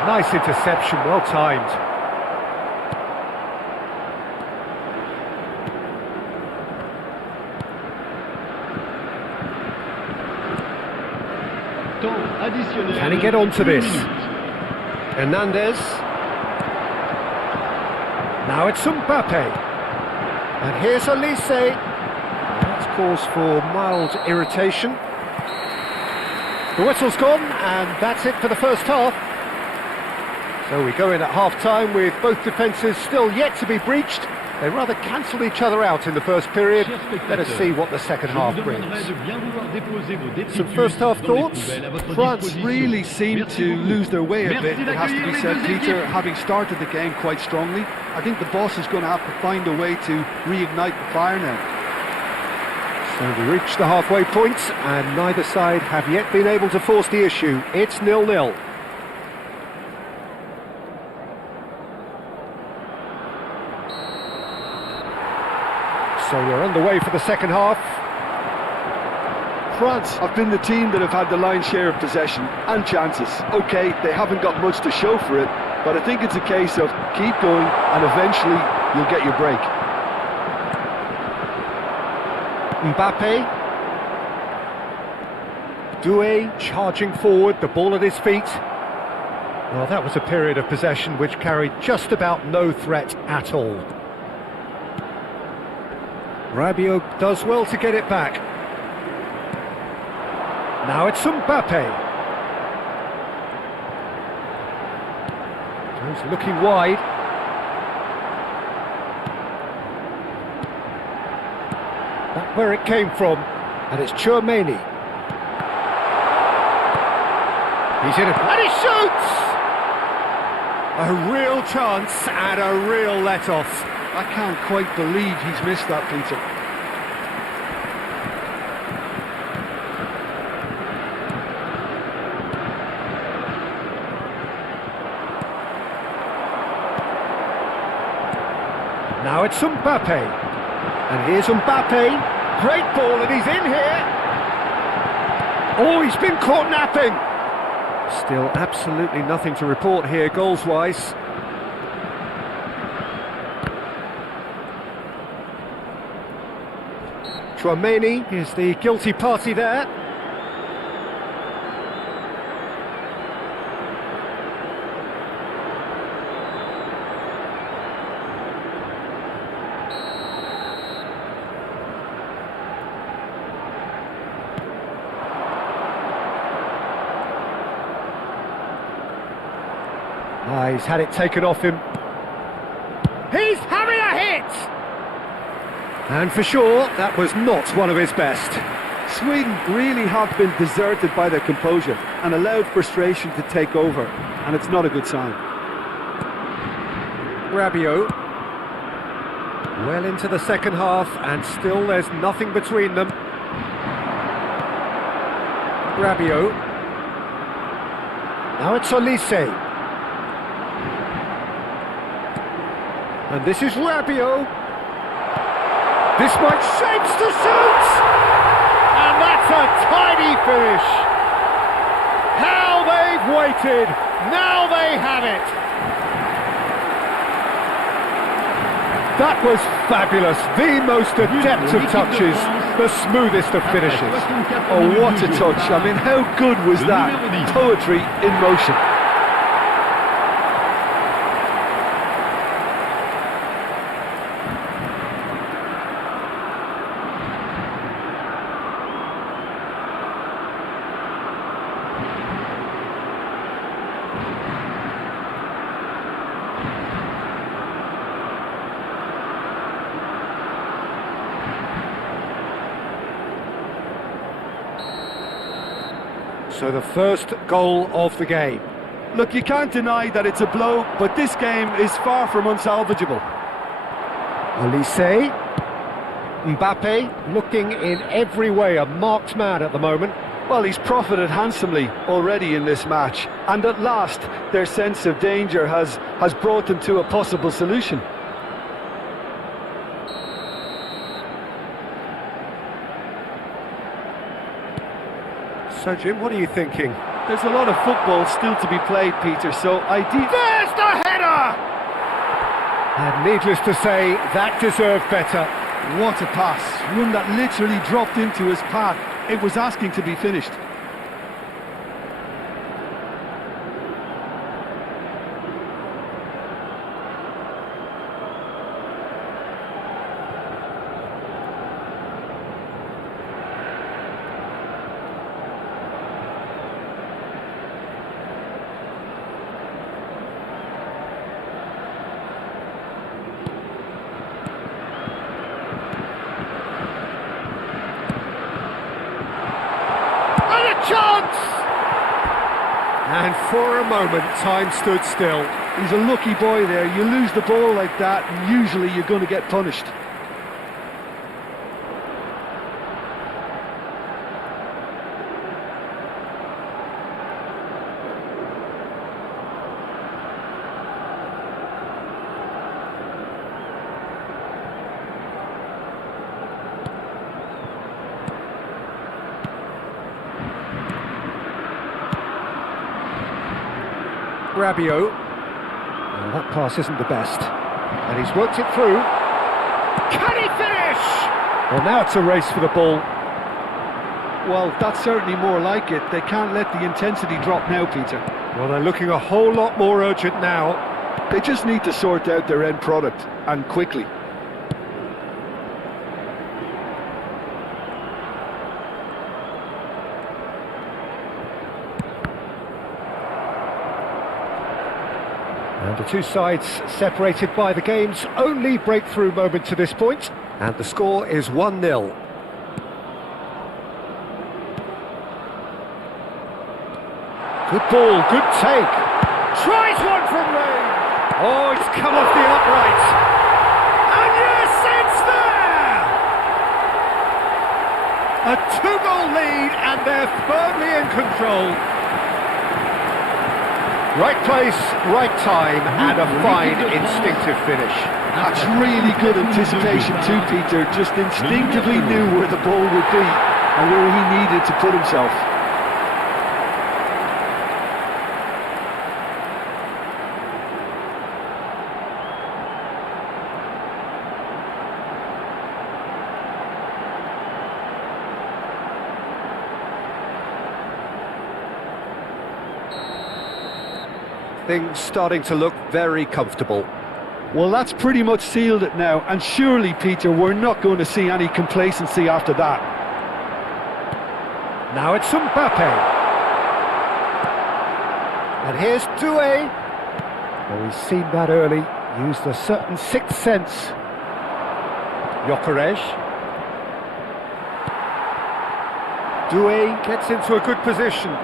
Nice interception, well timed. Can he get onto this? Hernandez. Now it's Mbappe. And here's Elise. That's cause for mild irritation. The whistle's gone, and that's it for the first half. So we go in at half-time with both defences still yet to be breached. They rather cancelled each other out in the first period. Let us see what the second half brings. Some first-half thoughts? France really seemed to lose their way a bit, it has to be said, Peter, having started the game quite strongly. I think the boss is going to have to find a way to reignite the fire now. So we reach the halfway point, and neither side have yet been able to force the issue. It's 0-0. So we're underway for the second half. France have been the team that have had the lion's share of possession and chances. OK, they haven't got much to show for it, but I think it's a case of keep going and eventually you'll get your break. Mbappe. Doué charging forward, the ball at his feet. Well, that was a period of possession which carried just about no threat at all. Rabiot does well to get it back. Now it's Mbappe. He's looking wide. That's where it came from, and it's Tchouaméni. He's in it, and he shoots! A real chance and a real let-off. I can't quite believe he's missed that, Peter. Now it's Mbappe. And here's Mbappe. Great ball, and he's in here. Oh, he's been caught napping. Still absolutely nothing to report here, goals-wise. Tchouaméni is the guilty party there. He's had it taken off him. He's having a hit! And for sure, that was not one of his best. Sweden really have been deserted by their composure and allowed frustration to take over, and it's not a good sign. Rabiot. Well into the second half, and still there's nothing between them. Rabiot. Now it's Olise. And this is Rabiot. This might shapes to shoot! And that's a tidy finish. How they've waited. Now they have it. That was fabulous. The most adept of touches. The smoothest of finishes. Oh, what a touch. I mean, how good was that? Poetry in motion. So the first goal of the game. Look, you can't deny that it's a blow, but this game is far from unsalvageable. Olise. Mbappe looking in every way a marked man at the moment. Well, he's profited handsomely already in this match, and at last their sense of danger has brought them to a possible solution. So, Jim, what are you thinking? There's a lot of football still to be played, Peter, so There's the header! And needless to say, that deserved better. What a pass. One that literally dropped into his path. It was asking to be finished. Chance! And for a moment, time stood still. He's a lucky boy there. You lose the ball like that, and usually you're going to get punished. Rabiot. Well, that pass isn't the best. And he's worked it through. Can he finish? Well, now it's a race for the ball. Well, that's certainly more like it. They can't let the intensity drop now, Peter. Well, they're looking a whole lot more urgent now. They just need to sort out their end product, and quickly. And the two sides separated by the game's only breakthrough moment to this point. And the score is 1-0. Good ball, good take. Tries one from range. Oh, it's come off the upright. And yes, it's there! A two-goal lead, and they're firmly in control. Right place, right time, and a fine instinctive finish. That's really good anticipation too, Peter. Just instinctively knew where the ball would be and where he needed to put himself. Things starting to look very comfortable. Well, that's pretty much sealed it now, and surely, Peter, we're not going to see any complacency after that. Now it's Mbappe. And here's Doué. Well, we've seen that early, used a certain sixth sense. Gyökeres. Doué gets into a good position.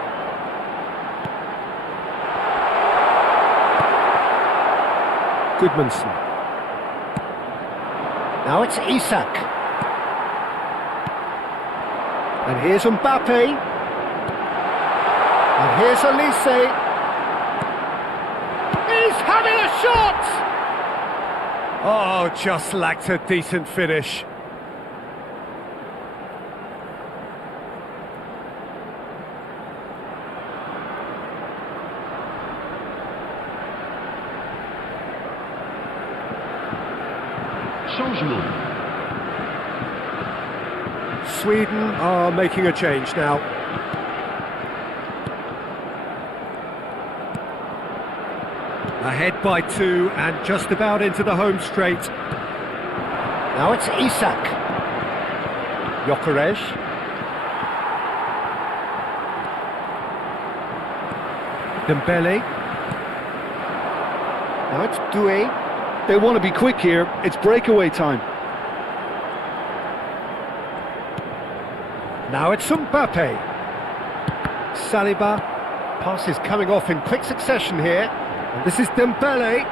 Goodmanson. Now it's Isak. And here's Mbappe. And here's Elise. He's having a shot! Oh, just lacked a decent finish. Changement. Sweden are making a change now. Ahead by 2 and just about into the home straight. Now it's Isak. Gyökeres. Dembele. Now it's Doué. They want to be quick here. It's breakaway time. Now it's Mbappe. Saliba. Pass is coming off in quick succession here. And this is Dembele.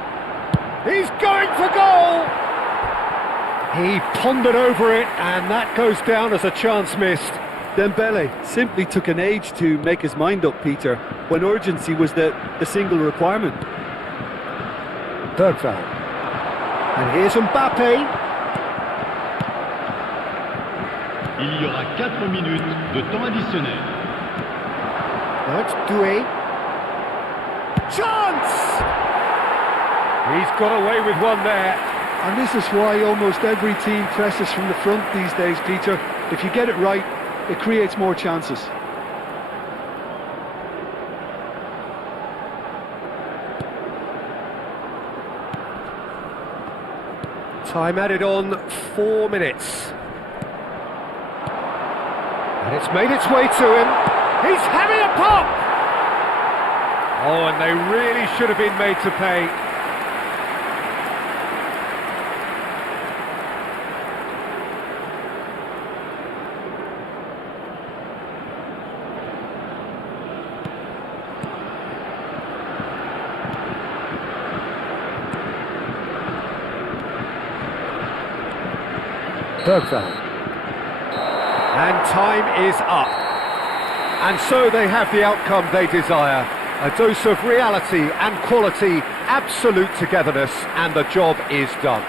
He's going for goal! He pondered over it, and that goes down as a chance missed. Dembele simply took an age to make his mind up, Peter, when urgency was the single requirement. Bergvall. And here's Mbappe. Il y aura 4 minutes de temps additionnel. Now it's Doué. Chance! He's got away with one there. And this is why almost every team presses from the front these days, Peter. If you get it right, it creates more chances. Time added on 4 minutes. And it's made its way to him. He's having a pop! Oh, and they really should have been made to pay. Bergvall. And time is up. And so they have the outcome they desire. A dose of reality and quality, absolute togetherness, and the job is done.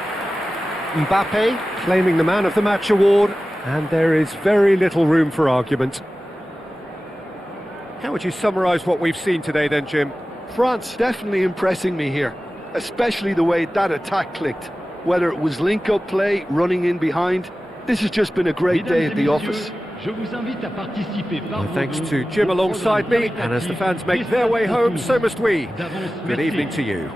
Mbappe claiming the Man of the Match award, and there is very little room for argument. How would you summarise what we've seen today then, Jim? France definitely impressing me here, especially the way that attack clicked. Whether it was link-up play, running in behind, this has just been a great day at the office. Je vous invite à participer par Well, vos thanks dons to au Jim programme alongside me, and as the caritatif fans make des their way stades home, Toulouse. so must we. D'avance, Good merci. evening to you.